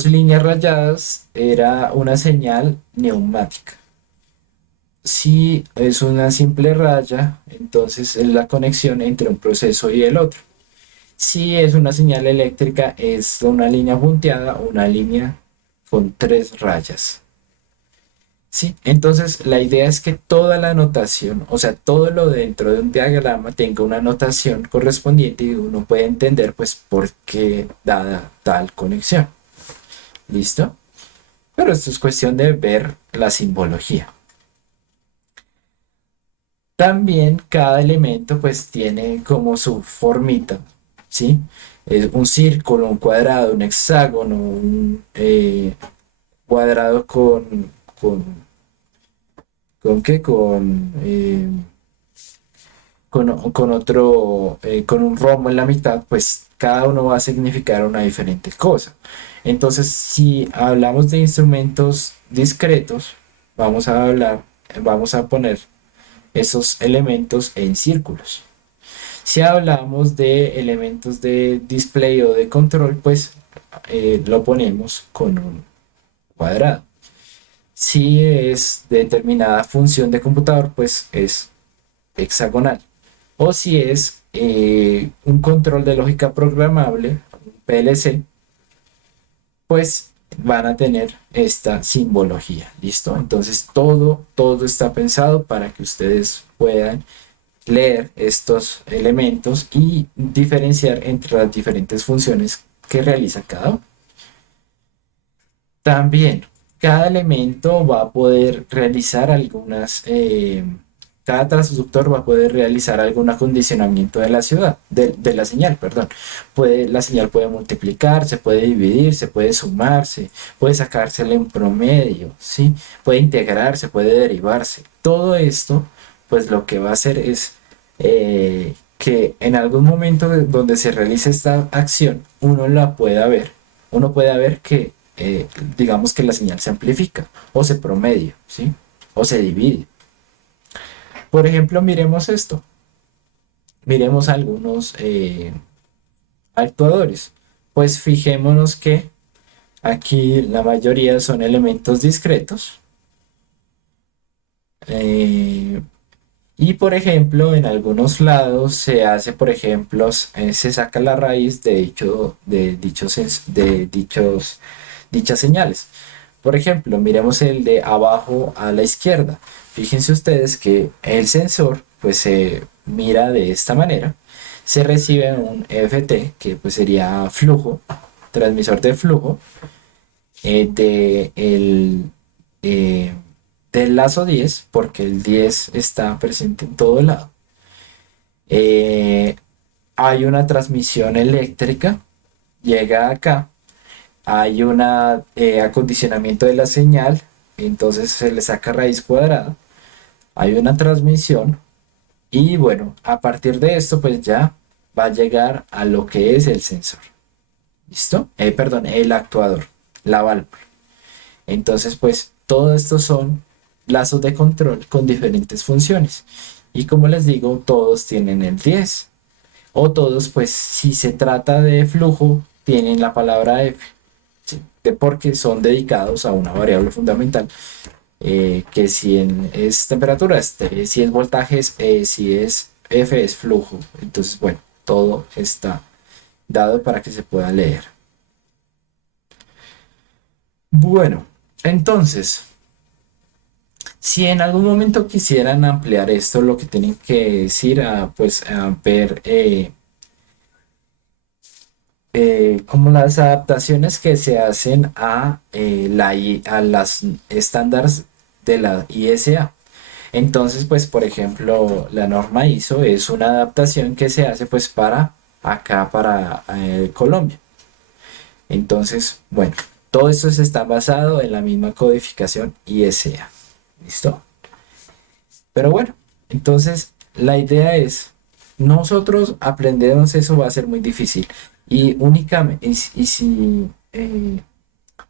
líneas rayadas, era una señal neumática. Si es una simple raya, entonces es la conexión entre un proceso y el otro. Si es una señal eléctrica, es una línea punteada, una línea con 3 rayas. Sí, entonces la idea es que toda la notación, o sea, todo lo dentro de un diagrama tenga una notación correspondiente y uno puede entender pues por qué dada tal conexión. ¿Listo? Pero esto es cuestión de ver la simbología. También cada elemento pues tiene como su formita, ¿sí? Es un círculo, un cuadrado, un hexágono, un cuadrado con, ¿con qué? Con otro, con un rombo en la mitad, pues cada uno va a significar una diferente cosa. Entonces, si hablamos de instrumentos discretos, vamos a poner esos elementos en círculos. Si hablamos de elementos de display o de control, pues lo ponemos con un cuadrado. Si es determinada función de computador, pues es hexagonal. O si es un control de lógica programable, un PLC, pues van a tener esta simbología. ¿Listo? Entonces todo está pensado para que ustedes puedan leer estos elementos y diferenciar entre las diferentes funciones que realiza cada uno. También, cada elemento va a poder realizar cada transductor va a poder realizar algún acondicionamiento de la ciudad, de la señal, perdón. La señal puede multiplicarse, puede dividirse, puede sumarse, puede sacársele en promedio, ¿sí? Puede integrarse, puede derivarse. Todo esto, pues lo que va a hacer es que en algún momento donde se realice esta acción, uno pueda ver que digamos que la señal se amplifica o se promedia, ¿sí? O se divide. Por ejemplo, miremos esto. Miremos algunos actuadores. Pues fijémonos que aquí la mayoría son elementos discretos. Eh, y por ejemplo, en algunos lados se hace, por ejemplo, se saca la raíz dichas señales. Por ejemplo, miremos el de abajo a la izquierda. Fíjense ustedes que el sensor pues se mira de esta manera. Se recibe un FT, que pues sería flujo, transmisor de flujo, eh, de el, eh, del lazo 10 porque el 10 está presente en todo lado. Eh, Hay una transmisión eléctrica, llega acá, hay un acondicionamiento de la señal, entonces se le saca raíz cuadrada, hay una transmisión y bueno, a partir de esto pues ya va a llegar a lo que es el sensor. ¿Listo? Perdón, el actuador, la válvula. Entonces pues todo esto son lazos de control con diferentes funciones. Y como les digo, todos tienen el 10. O todos, pues si se trata de flujo, tienen la palabra F. ¿Sí? Porque son dedicados a una variable fundamental. Que si es temperatura, si es voltaje, si es F es flujo. Entonces, bueno, todo está dado para que se pueda leer. Bueno, entonces, si en algún momento quisieran ampliar esto, lo que tienen que decir pues, a ver como las adaptaciones que se hacen a las estándares de la ISA. Entonces, pues, por ejemplo, la norma ISO es una adaptación que se hace pues para acá, para Colombia. Entonces, bueno, todo esto se está basado en la misma codificación ISA. ¿Listo? Pero bueno, entonces la idea es, nosotros aprendernos eso va a ser muy difícil. Y únicamente,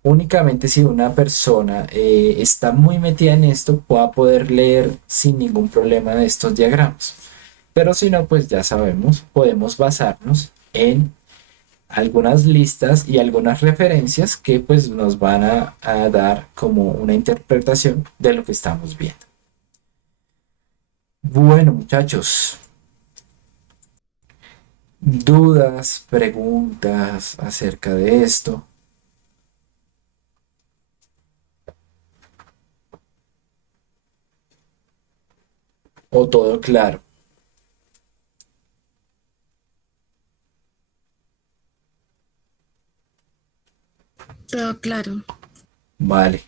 únicamente si una persona está muy metida en esto, va a poder leer sin ningún problema estos diagramas. Pero si no, pues ya sabemos, podemos basarnos en algunas listas y algunas referencias que pues nos van a dar como una interpretación de lo que estamos viendo. Bueno, muchachos, dudas, preguntas acerca de esto. O todo claro. Todo claro. Vale,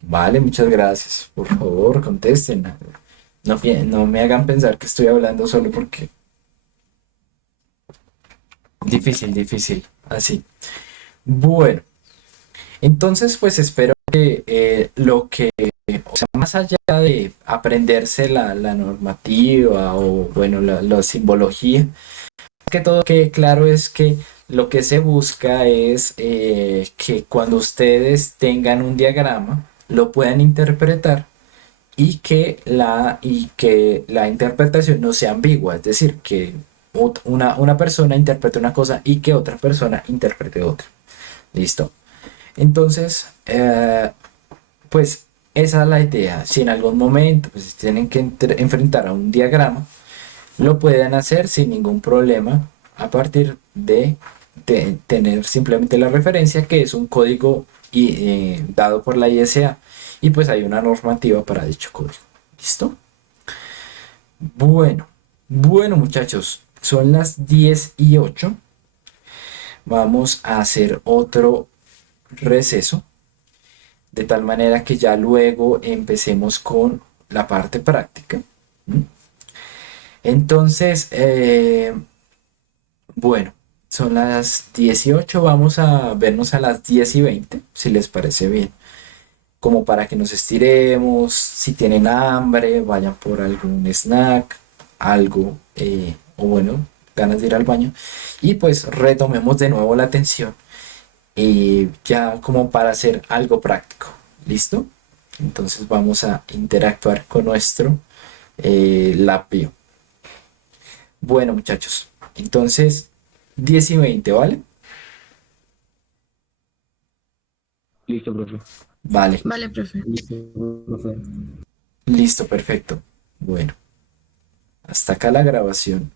vale, muchas gracias. Por favor, contesten. No, no me hagan pensar que estoy hablando solo porque difícil, difícil. Así. Bueno, entonces pues espero que lo que, o sea, más allá de aprenderse la normativa o bueno, la simbología, que todo quede claro es que lo que se busca es que cuando ustedes tengan un diagrama, lo puedan interpretar y que la interpretación no sea ambigua, es decir, que una persona interprete una cosa y que otra persona interprete otra. ¿Listo? Entonces, pues esa es la idea. Si en algún momento pues, tienen que enfrentar a un diagrama, lo pueden hacer sin ningún problema a partir de tener simplemente la referencia que es un código dado por la ISA y pues hay una normativa para dicho código. ¿Listo? Bueno, bueno muchachos, son las 10:08. Vamos a hacer otro receso de tal manera que ya luego empecemos con la parte práctica. ¿Mm? Entonces, bueno, son las 18, vamos a vernos a las 10:20, si les parece bien, como para que nos estiremos, si tienen hambre, vayan por algún snack, algo, o bueno, ganas de ir al baño, y pues retomemos de nuevo la atención, ya como para hacer algo práctico, ¿listo? Entonces vamos a interactuar con nuestro lapio. Bueno, muchachos, entonces 10:20, ¿vale? Listo, profe. Vale, Vale, profe. Listo, profe. listo, perfecto. Bueno, hasta acá la grabación.